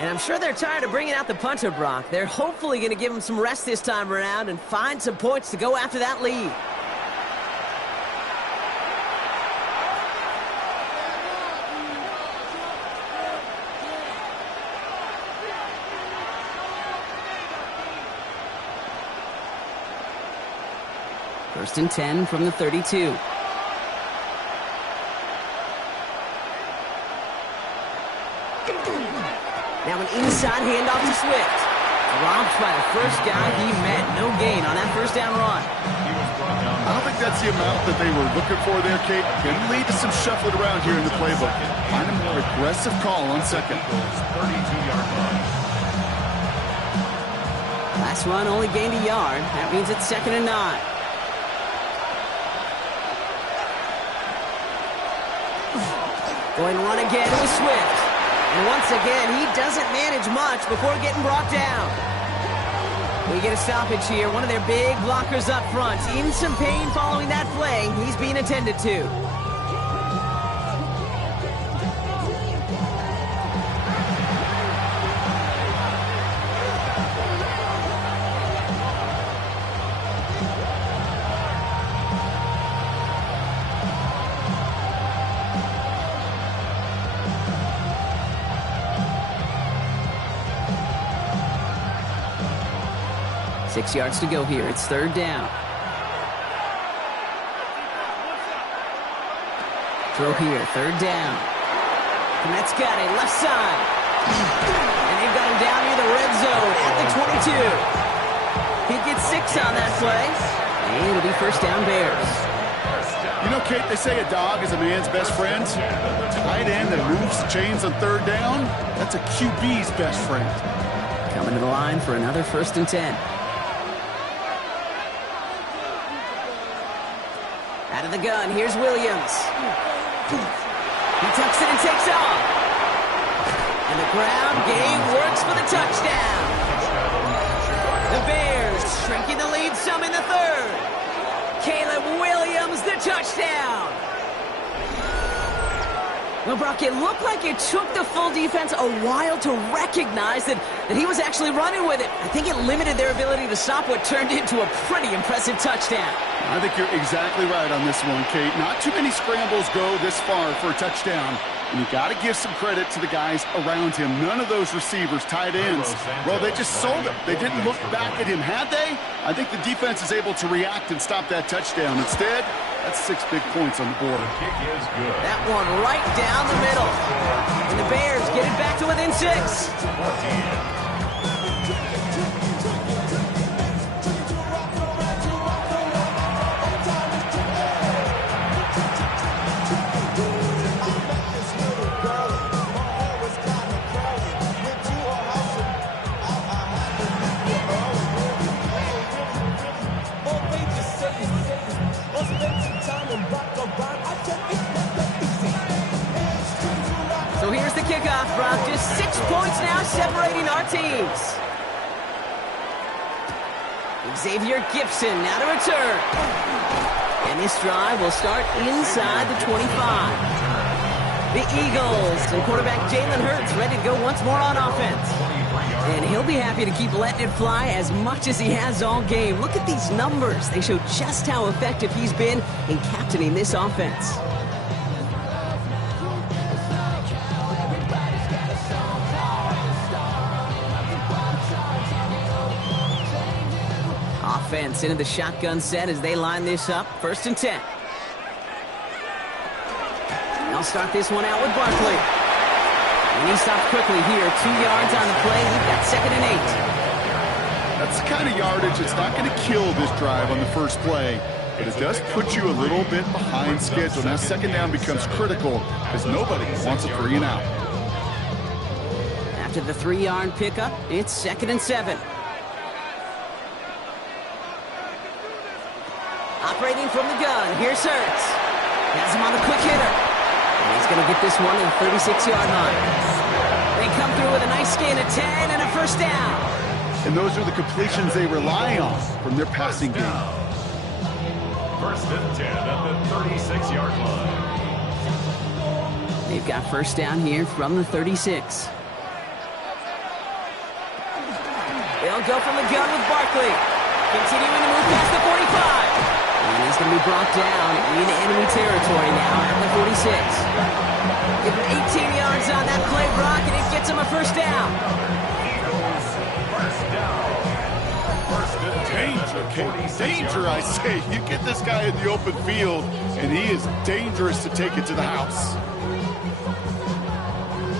And I'm sure they're tired of bringing out the punter, Brock. They're hopefully going to give him some rest this time around and find some points to go after that lead. First and 10 from the 32. Now an inside handoff to Swift. Dropped by the first guy he met. No gain on that first down run. I don't think that's the amount that they were looking for there, Kate. Can lead to some shuffling around here in the playbook. Find a more aggressive call on second. 32-yard line. Last run only gained a yard. That means it's 2nd and 9. Going to run again with Swift. And once again, he doesn't manage much before getting brought down. We get a stoppage here. One of their big blockers up front. In some pain following that play. He's being attended to. Six yards to go here. It's 3rd down. Throw here, 3rd down. Komet's got it, left side. And they've got him down near the red zone at the 22. He gets 6 on that play. And it'll be 1st down Bears. You know, Kate, they say a dog is a man's best friend. Tight end that moves the chains on 3rd down, that's a QB's best friend. Coming to the line for another 1st and 10. Out of the gun, here's Williams. He tucks it and takes off. And the ground game works for the touchdown. The Bears shrinking the lead some in the 3rd. Caleb Williams, the touchdown. Well, Brock, it looked like it took the full defense a while to recognize that he was actually running with it. I think it limited their ability to stop what turned into a pretty impressive touchdown. I think you're exactly right on this one, Kate. Not too many scrambles go this far for a touchdown. And you got to give some credit to the guys around him. None of those receivers, tight ends, well, they just sold him. They didn't look back at him. Had they? I think the defense is able to react and stop that touchdown. Instead, that's 6 big points on the board. Kick is good. That one right down the middle. And the Bears get it back to within 6. So here's the kickoff, Brock. Just 6 points now separating our teams. Xavier Gibson now to return. And this drive will start inside the 25. The Eagles and quarterback Jalen Hurts ready to go once more on offense. And he'll be happy to keep letting it fly as much as he has all game. Look at these numbers. They show just how effective he's been in captaining this offense. Offense into the shotgun set as they line this up. 1st and 10. They'll start this one out with Barkley. And he stops quickly here. 2 yards on the play. We've got 2nd and 8. That's the kind of yardage that's not going to kill this drive on the first play. But it does put you a little bit behind schedule. Now 2nd down becomes critical because nobody wants a 3 and out. After the 3-yard pickup, it's 2nd and 7. Operating from the gun, here's Hurts. Has him on the quick hitter. And he's going to get this one to the 36-yard line. They come through with a nice gain of 10 and a first down. And those are the completions they rely on from their passing game. First and 10 at the 36-yard line. They've got first down here from the 36. They'll go from the gun with Barkley. Continuing to move past the 45. And he's going to be brought down in enemy territory now at the 46. Give him 18 yards on that play, Brock, and it gets him a first down. Eagles, first down. First and 10 at the 46-yard Danger, I say. You get this guy in the open field, and he is dangerous to take it to the house.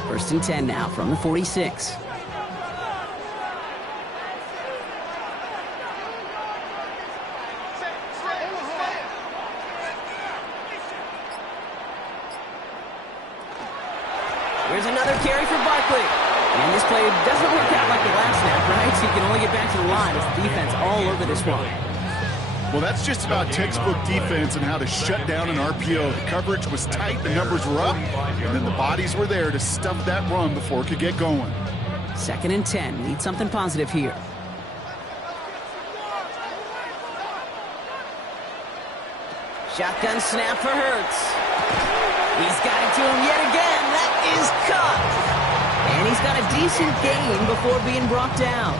First and 10 now from the 46. Here's another carry for Barkley. And this play doesn't work out like the last snap, right? So you can only get back to the line as the defense all over this one. Well, that's just about textbook defense and how to shut down an RPO. The coverage was tight, the numbers were up, and then the bodies were there to stuff that run before it could get going. Second and 10. Need something positive here. Shotgun snap for Hurts. He's got it to him yet again. That is caught. And he's got a decent gain before being brought down.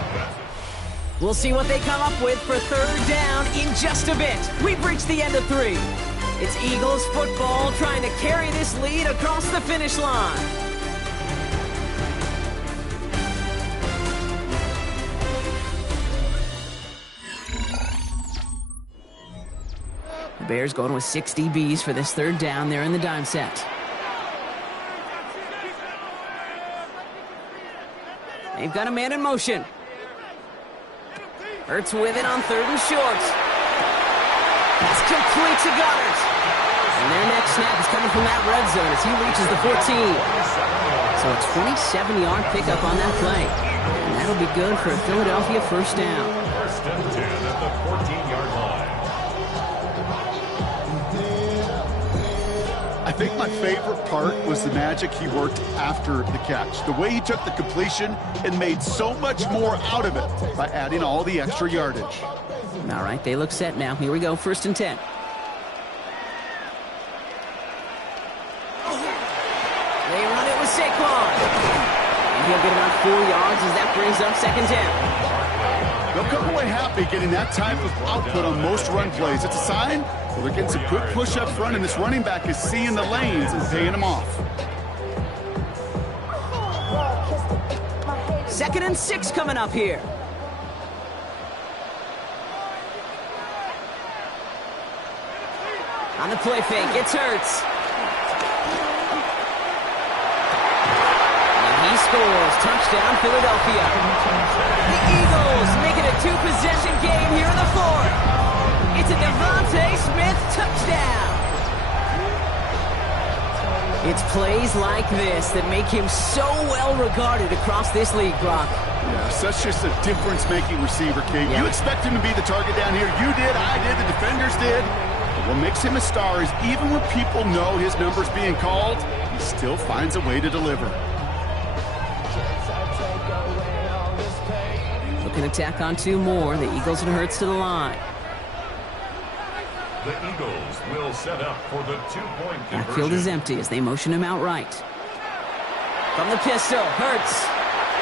We'll see what they come up with for third down in just a bit. We've reached the end of 3. It's Eagles football trying to carry this lead across the finish line. The Bears going with 6 DBs for this third down there in the dime set. They've got a man in motion. Hurts with it on third and short. That's complete to Goddard. And their next snap is coming from that red zone as he reaches the 14. So a 27-yard pickup on that play. And that'll be good for a Philadelphia first down. First and 10 at the 14-yard line. I think my favorite part was the magic he worked after the catch. The way he took the completion and made so much more out of it by adding all the extra yardage. All right, they look set now. Here we go, first and 10. They run it with Saquon. And he'll get about 4 yards as that brings up second down. They'll come away happy getting that type of output on most run plays. It's a sign that they're getting some good push up front, and this running back is seeing the lanes and paying them off. Second and 6 coming up here. On the play fake, it's Hurts. And he scores. Touchdown, Philadelphia. The Eagles make it a 2-possession game here in the 4th. It's a Devontae Smith touchdown. It's plays like this that make him so well regarded across this league, Brock. Yeah, such just a difference-making receiver, Kate. Yeah. You expect him to be the target down here. You did, I did, the defenders did. But what makes him a star is even when people know his number's being called, he still finds a way to deliver. Looking to tack on 2 more. The Eagles and Hurts to the line. The Eagles will set up for the 2-point conversion. Backfield is empty as they motion him out right. From the pistol, Hurts.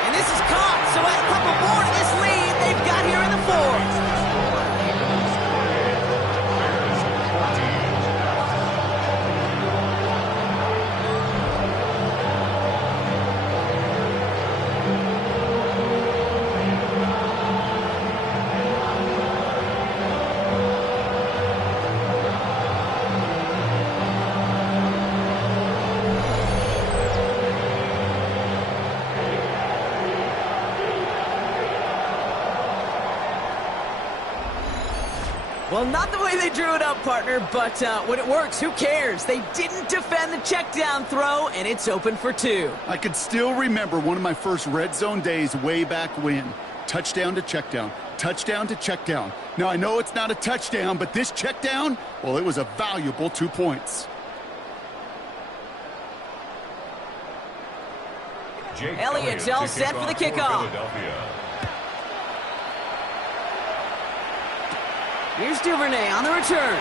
And this is caught, so add a couple more to this lead they've got here in the 4th. Well, not the way they drew it up, partner, but when it works, who cares? They didn't defend the check down throw, and it's open for 2. I can still remember one of my first red zone days way back when. Touchdown to check down. touchdown to check down. Now, I know it's not a touchdown, but this check down, well, it was a valuable 2 points. Elliott's all set for the kickoff. Here's Duvernay on the return.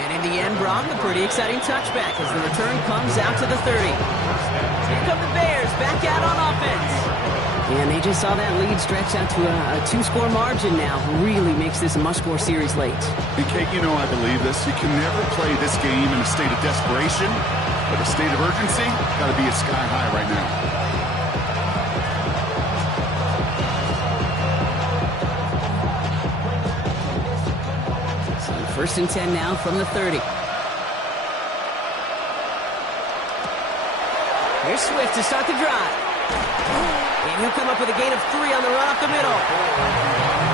And in the end, Brock, a pretty exciting touchback as the return comes out to the 30. Here come the Bears back out on offense. And they just saw that lead stretch out to a 2-score margin now. Really makes this a must-score series late. And Kate, you know I believe this. You can never play this game in a state of desperation, but a state of urgency got to be a sky high right now. So first and 10 now from the 30. Here's Swift to start the drive. And he'll come up with a gain of 3 on the run up the middle.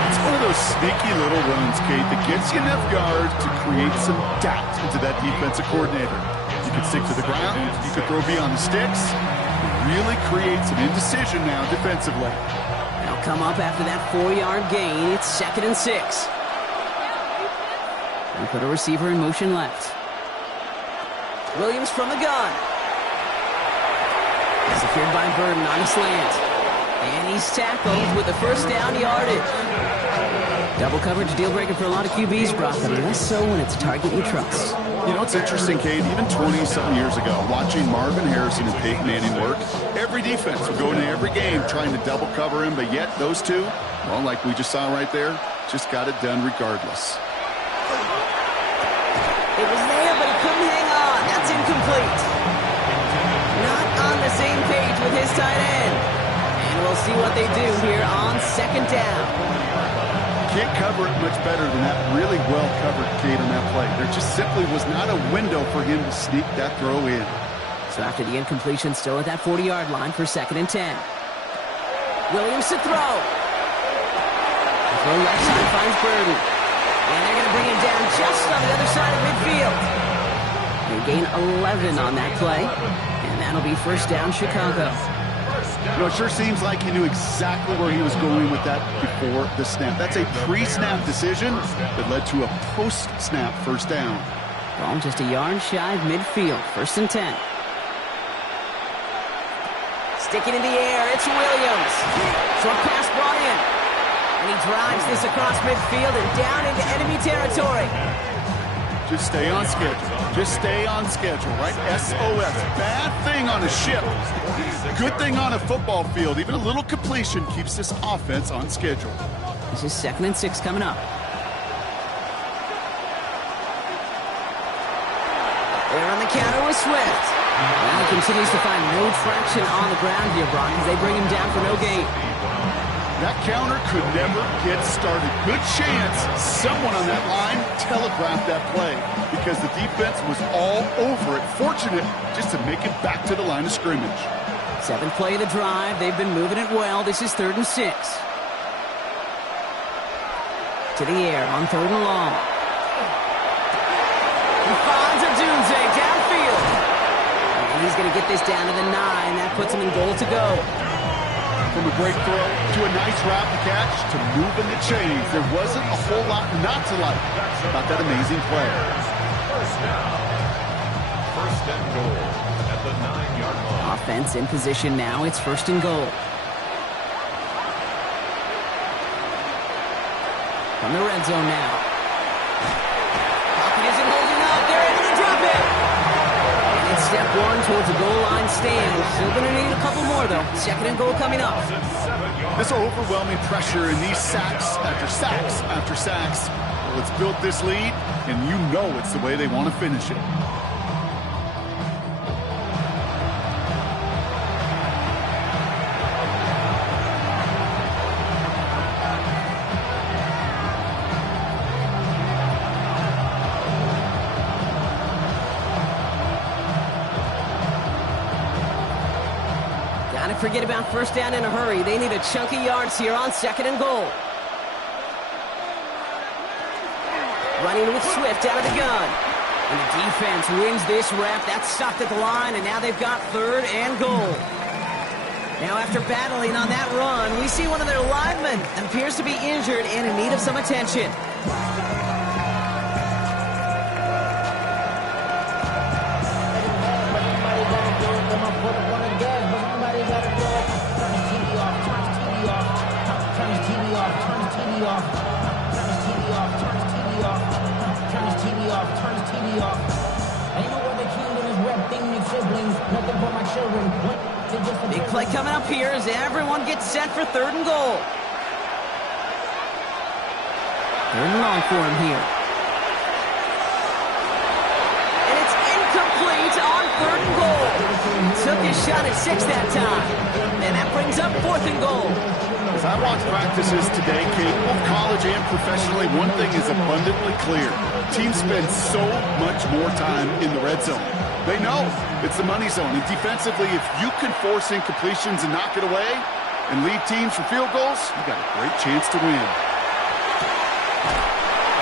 It's one of those sneaky little runs, Kate, that gets you enough yards to create some doubt into that defensive coordinator. You can stick to the ground, you can throw beyond the sticks. It really creates some indecision now defensively. They'll come up after that 4-yard gain. It's 2nd and 6. And put a receiver in motion left. Williams from the gun. Secured by Burden on a slant. And he's tackled with the first down yardage. Double coverage deal breaker for a lot of QBs, Brock, but less so when it's a target you trust. You know, it's interesting, Kate, even 20-something years ago, watching Marvin Harrison and Peyton Manning work, every defense would go into every game trying to double cover him, but yet those two, well, like we just saw right there, just got it done regardless. It was there, but he couldn't hang on. That's incomplete. Not on the same page with his tight end. And we'll see what they do here on 2nd down. Can't cover it much better than that. Really well covered, Kate, on that play. There just simply was not a window for him to sneak that throw in. So after the incompletion, still at that 40-yard line for 2nd and 10. Williams to throw. The throw left side finds Burden. And they're going to bring him down just on the other side of midfield. They gain 11 on that play. And that'll be 1st down, Chicago. You know, it sure seems like he knew exactly where he was going with that before the snap. That's a pre-snap decision that led to a post-snap 1st down. Ball just a yard shy of midfield. 1st and 10. Sticking in the air, it's Williams. Short pass brought in. And he drives this across midfield and down into enemy territory. Just stay on schedule. Just stay on schedule, right? SOS. Bad thing on a ship. Good thing on a football field. Even a little completion keeps this offense on schedule. This is 2nd and 6 coming up. They're on the counter with Swift. And he continues to find no traction on the ground here, Brock, as they bring him down for no gain. That counter could never get started. Good chance someone on that line telegraphed that play because the defense was all over it. Fortunate just to make it back to the line of scrimmage. 7th play of the drive. They've been moving it well. This is 3rd and 6. To the air on 3rd and long. He finds a Dunze downfield. And he's going to get this down to the 9. That puts him in goal to go. From a great throw to a nice route to catch to moving the chains. There wasn't a whole lot not to like about that amazing play. 1st down. 1st and goal at the 9-yard line. Offense in position now. It's 1st and goal. From the red zone now. Pocket isn't holding up. They're able to drop it. And it's step 1 towards a goal line stand. Still going to need a couple more, though. 2nd and goal coming up. This overwhelming pressure and these sacks after sacks after sacks. Well, it's built this lead, and you know it's the way they want to finish it. Forget about 1st down in a hurry. They need a chunky yards here on 2nd and goal. Running with Swift out of the gun. And the defense wins this rep. That's stopped at the line, and now they've got 3rd and goal. Now after battling on that run, we see one of their linemen appears to be injured and in need of some attention. Big play coming up here as everyone gets set for 3rd and goal. 3rd and long for him here. And it's incomplete on 3rd and goal. Took his shot at 6 that time. And that brings up 4th and goal. As I watch practices today, Kate, both college and professionally, one thing is abundantly clear. Teams spend so much more time in the red zone. They know it's the money zone. And defensively, if you can force incompletions and knock it away and lead teams for field goals, you got a great chance to win.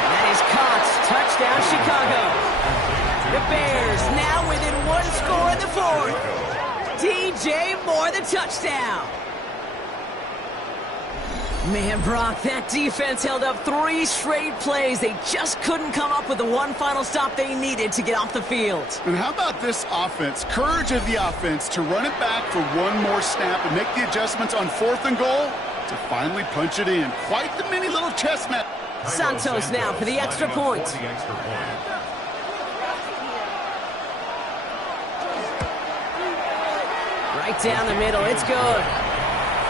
That is caught. Touchdown, Chicago. The Bears now within 1 score in the 4th. DJ Moore, the touchdown. Man, Brock, that defense held up 3 straight plays. They just couldn't come up with the one final stop they needed to get off the field. And how about this offense? Courage of the offense to run it back for one more snap and make the adjustments on 4th and goal to finally punch it in. Quite the mini little chess match. Santos now for the extra point. Right down the middle. It's good.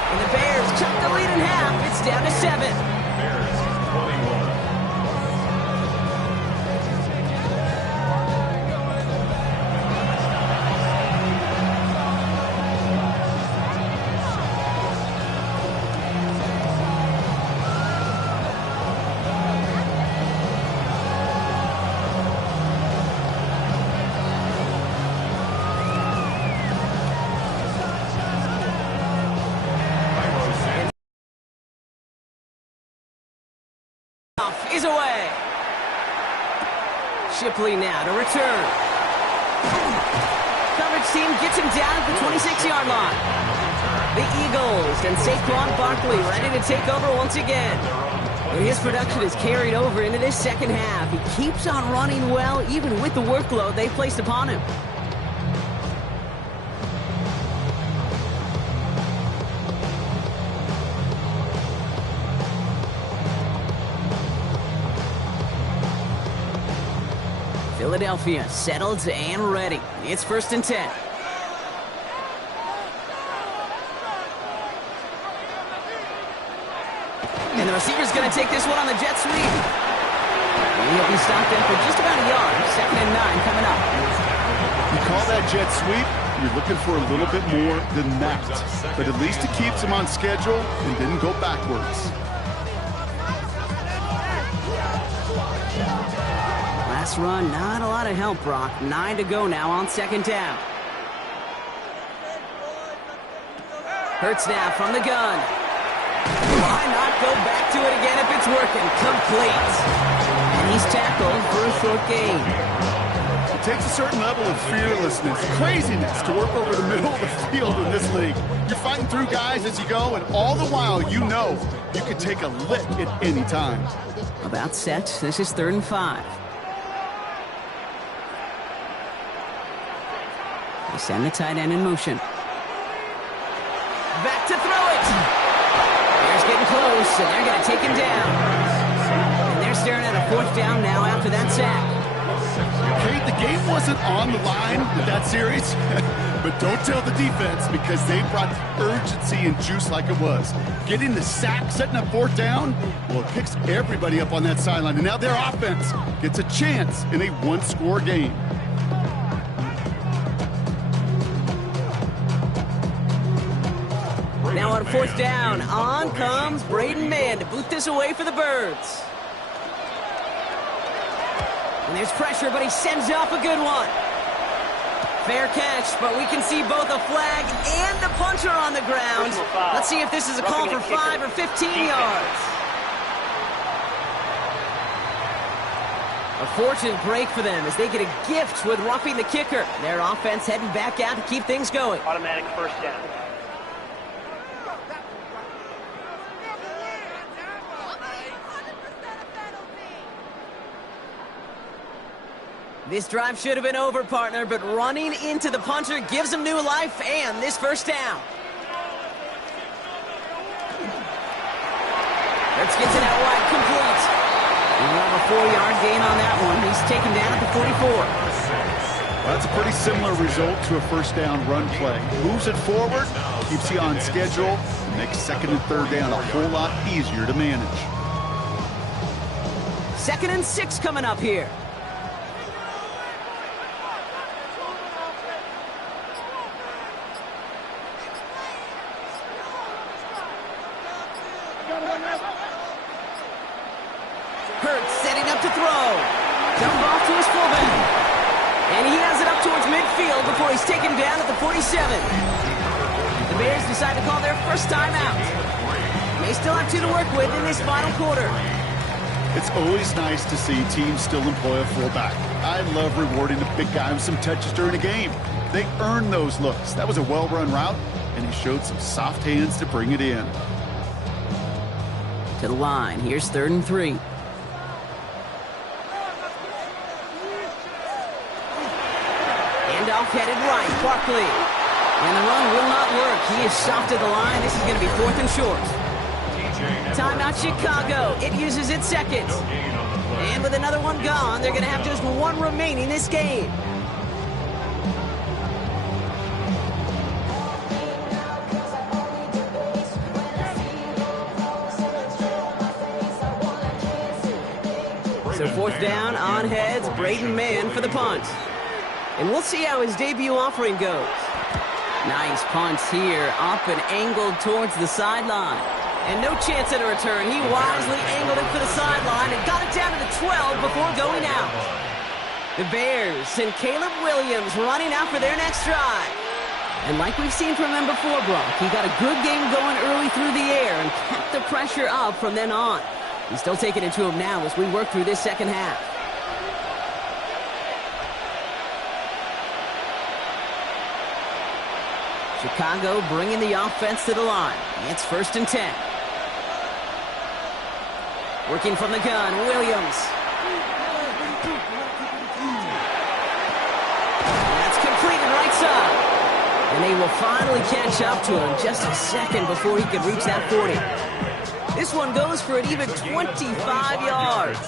And the Bears cut the lead in half. It's down to 7. Bears 21. Is away. Shipley now to return. Coverage team gets him down at the 26-yard line. The Eagles and Saquon Barkley ready to take over once again. And his production is carried over into this second half. He keeps on running well, even with the workload they placed upon him. Philadelphia settled and ready. It's 1st and 10. And the receiver's going to take this one on the jet sweep. He'll be stopped in for just about a yard. 2nd and 9 coming up. You call that jet sweep, you're looking for a little bit more than that. But at least it keeps him on schedule and didn't go backwards. Last run, not a lot of help, Brock. 9 to go now on 2nd down. Hurts now from the gun. Why not go back to it again if it's working? Complete. And he's tackled for a short gain. It takes a certain level of fearlessness, craziness to work over the middle of the field in this league. You're fighting through guys as you go, and all the while you know you can take a lick at any time. About set. This is 3rd and 5. They send the tight end in motion. Back to throw it. Bears getting close, and they're going to take him down. And they're staring at a 4th down now after that sack. Kate, the game wasn't on the line with that series, but don't tell the defense because they brought urgency and juice like it was. Getting the sack, setting up 4th down, well, it picks everybody up on that sideline. And now their offense gets a chance in a 1-score game. Now on 4th down, on comes Braden Mann to boot this away for the Birds. And there's pressure, but he sends off a good one. Fair catch, but we can see both a flag and the puncher on the ground. Let's see if this is a call for 5 or 15 yards. A fortunate break for them as they get a gift with roughing the kicker. Their offense heading back out to keep things going. Automatic 1st down. This drive should have been over, partner, but running into the punter gives him new life and this first down. Hurts gets it out wide, complete. We'll have a 4-yard gain on that one. He's taken down at the 44. Well, that's a pretty similar result to a first down run play. Moves it forward, keeps you on schedule, and makes second and third down a whole lot easier to manage. 2nd and 6 coming up here. Hurts setting up to throw. Dump off to his fullback. And he has it up towards midfield before he's taken down at the 47. The Bears decide to call their first timeout. They still have 2 to work with in this final quarter. It's always nice to see teams still employ a fullback. I love rewarding the big guy with some touches during a game. They earn those looks. That was a well-run route, and he showed some soft hands to bring it in. To the line. Here's 3rd and 3. Handoff headed right. Barkley. And the run will not work. He is soft at the line. This is going to be 4th and short. Timeout Chicago. It uses its seconds. And with another one gone, they're going to have just 1 remaining this game. So 4th down on heads. Braden Mann for the punt. And we'll see how his debut offering goes. Nice punt here, up and angled towards the sideline. And no chance at a return. He wisely angled it for the sideline and got it down to the 12 before going out. The Bears send Caleb Williams running out for their next drive. And like we've seen from him before, Brock, he got a good game going early through the air and kept the pressure up from then on. He's still taking it to him now as we work through this second half. Chicago bringing the offense to the line. It's 1st and 10. Working from the gun, Williams. That's completed right side. And they will finally catch up to him just a second before he can reach that 40. This one goes for an even 25 yards.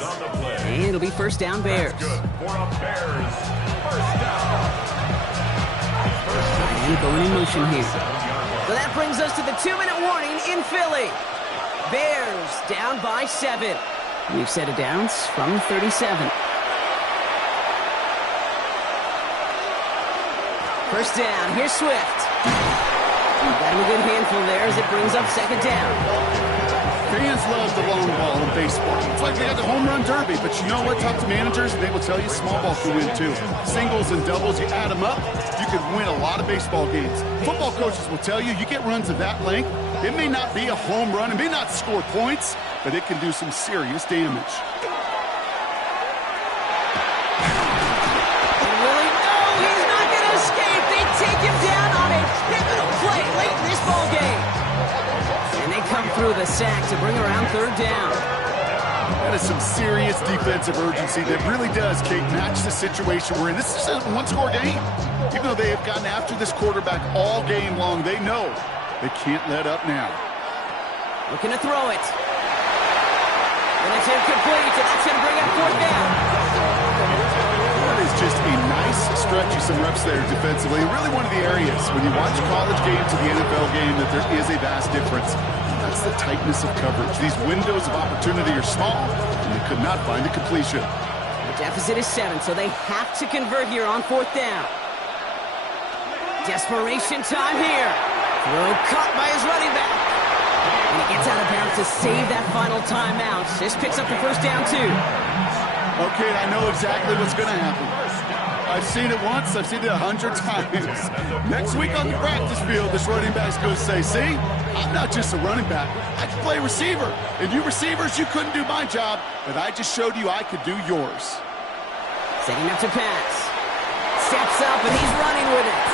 And it'll be 1st down Bears. And going in motion here. So that brings us to the 2-minute warning in Philly. Bears down by 7. We've set it down from 37. 1st down. Here's Swift. Got him a good handful there as it brings up 2nd down. Fans love the long ball in baseball. It's like they got the home run derby, but you know what? Talk to managers, and they will tell you small ball can win too. Singles and doubles, you add them up, you can win a lot of baseball games. Football coaches will tell you, you get runs of that length, it may not be a home run, it may not score points, but it can do some serious damage. Willie, no, he's not going to escape. They take him down on a pivotal play late in this ball game. And they come through the sack to bring around 3rd down. That is some serious defensive urgency that really does, Kate, match the situation we're in. This is a one-score game. Even though they have gotten after this quarterback all game long, they know they can't let up now. Looking to throw it. And it's incomplete, and that's going to bring up 4th down. That is just a nice stretch of some reps there defensively. Really one of the areas when you watch college game to the NFL game that there is a vast difference. That's the tightness of coverage. These windows of opportunity are small, and they could not find a completion. The deficit is 7, so they have to convert here on 4th down. Desperation time here. Throw caught by his running back. And he gets out of bounds to save that final timeout. This picks up the 1st down, too. Okay, I know exactly what's going to happen. I've seen it once, I've seen it 100 times. Next week on the practice field, this running back's going to say, see, I'm not just a running back, I can play receiver. And you receivers, you couldn't do my job, but I just showed you I could do yours. Setting up to pass. Steps up, and he's running with it.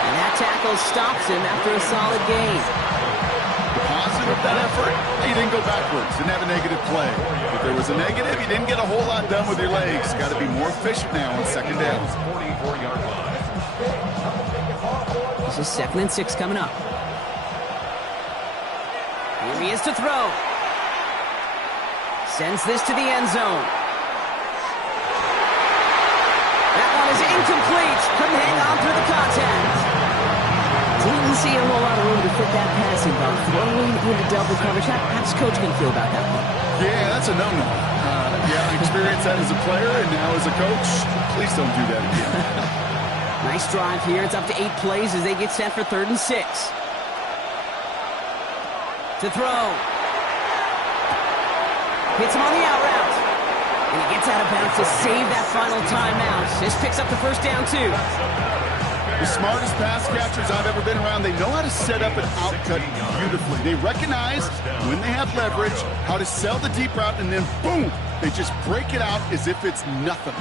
And that tackle stops him after a solid gain. Positive that effort, you didn't go backwards. Didn't have a negative play. If there was a negative, you didn't get a whole lot done with your legs. Got to be more efficient now on second down. 44-yard line. This is 2nd and 6 coming up. Here he is to throw. Sends this to the end zone. That one is incomplete. Couldn't hang on through the contact. Didn't see a whole lot of room to fit that passing ball. Throwing into double coverage. How's coach going to feel about that one? Yeah, that's a no-no. I experienced that as a player and now as a coach. Please don't do that again. Nice drive here. It's up to 8 plays as they get set for 3rd and 6. To throw. Hits him on the out route. And he gets out of bounds to save that final timeout. This picks up the first down, too. The smartest pass catchers I've ever been around, they know how to set up an out cut beautifully. They recognize when they have leverage, how to sell the deep route, and then boom, they just break it out as if it's nothing.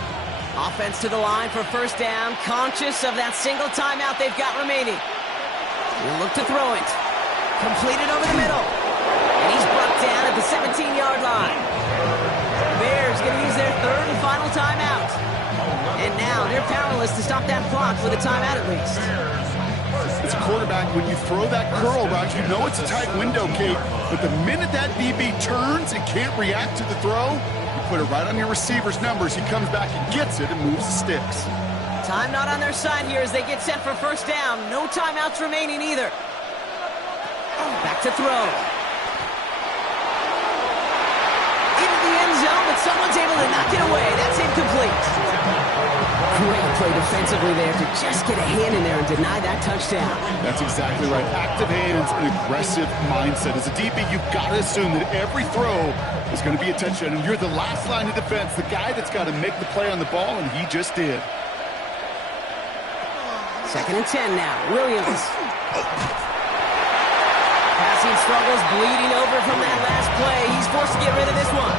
Offense to the line for first down, conscious of that single timeout they've got remaining. He'll look to throw it. Completed over the middle. And he's brought down at the 17-yard line. Bears going to use their 3rd and final timeout. And now they're powerless to stop that clock with a timeout at least. As a quarterback, when you throw that curl route, you know it's a tight window, Kate. But the minute that DB turns and can't react to the throw, you put it right on your receiver's numbers. He comes back and gets it and moves the sticks. Time not on their side here as they get set for first down. No timeouts remaining either. Back to throw. Into the end zone, but someone's able to knock it away. That's incomplete. Great play defensively there to just get a hand in there and deny that touchdown. That's exactly right. Active hands and aggressive mindset. As a DB, you've got to assume that every throw is going to be a touchdown. And you're the last line of defense, the guy that's got to make the play on the ball, and he just did. 2nd and 10 now. Williams. Passing struggles, bleeding over from that last play. He's forced to get rid of this one.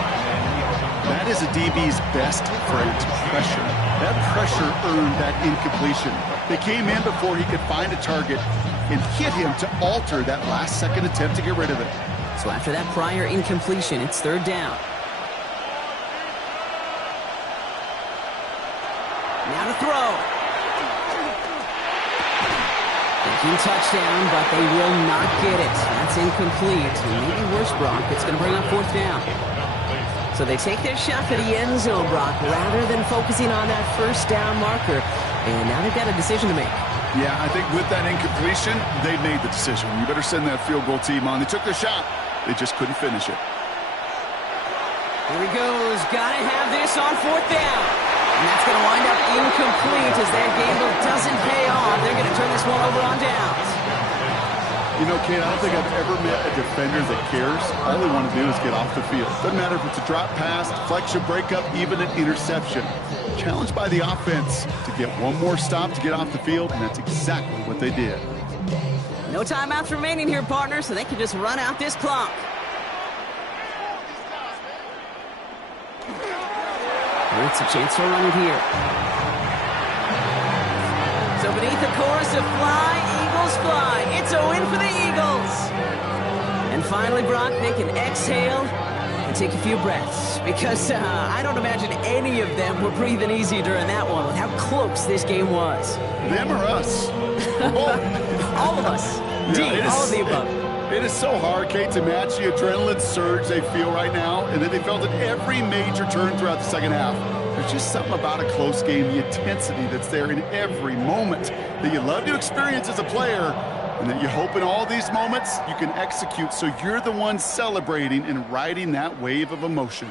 That is a DB's best friend, pressure. That pressure earned that incompletion. They came in before he could find a target and hit him to alter that last-second attempt to get rid of it. So after that prior incompletion, it's 3rd down. Now to throw. Thinking touchdown, but they will not get it. That's incomplete. Maybe worse, Brock. It's going to bring up 4th down. So they take their shot for the end zone, Brock, rather than focusing on that first down marker. And now they've got a decision to make. Yeah, I think with that incompletion, they made the decision. You better send that field goal team on. They took their shot. They just couldn't finish it. Here he goes. Got to have this on 4th down. And that's going to wind up incomplete as that gamble doesn't pay off. They're going to turn this one over on downs. You know, Kate, I don't think I've ever met a defender that cares. All they want to do is get off the field. Doesn't matter if it's a drop pass, deflection, breakup, even an interception. Challenged by the offense to get one more stop to get off the field, and that's exactly what they did. No timeouts remaining here, partner, so they can just run out this clock. It's a chance to run it here. So beneath the chorus of Fly, Eagles Fly, it's a win for the Eagles. And finally, Brock, they can exhale and take a few breaths because I don't imagine any of them were breathing easy during that one with how close this game was. Them or us? All of us. Yeah, all of the above. It is so hard, Kate, to match the adrenaline surge they feel right now, and that they felt at every major turn throughout the second half. There's just something about a close game, the intensity that's there in every moment that you love to experience as a player, and that you hope in all these moments you can execute so you're the one celebrating and riding that wave of emotion.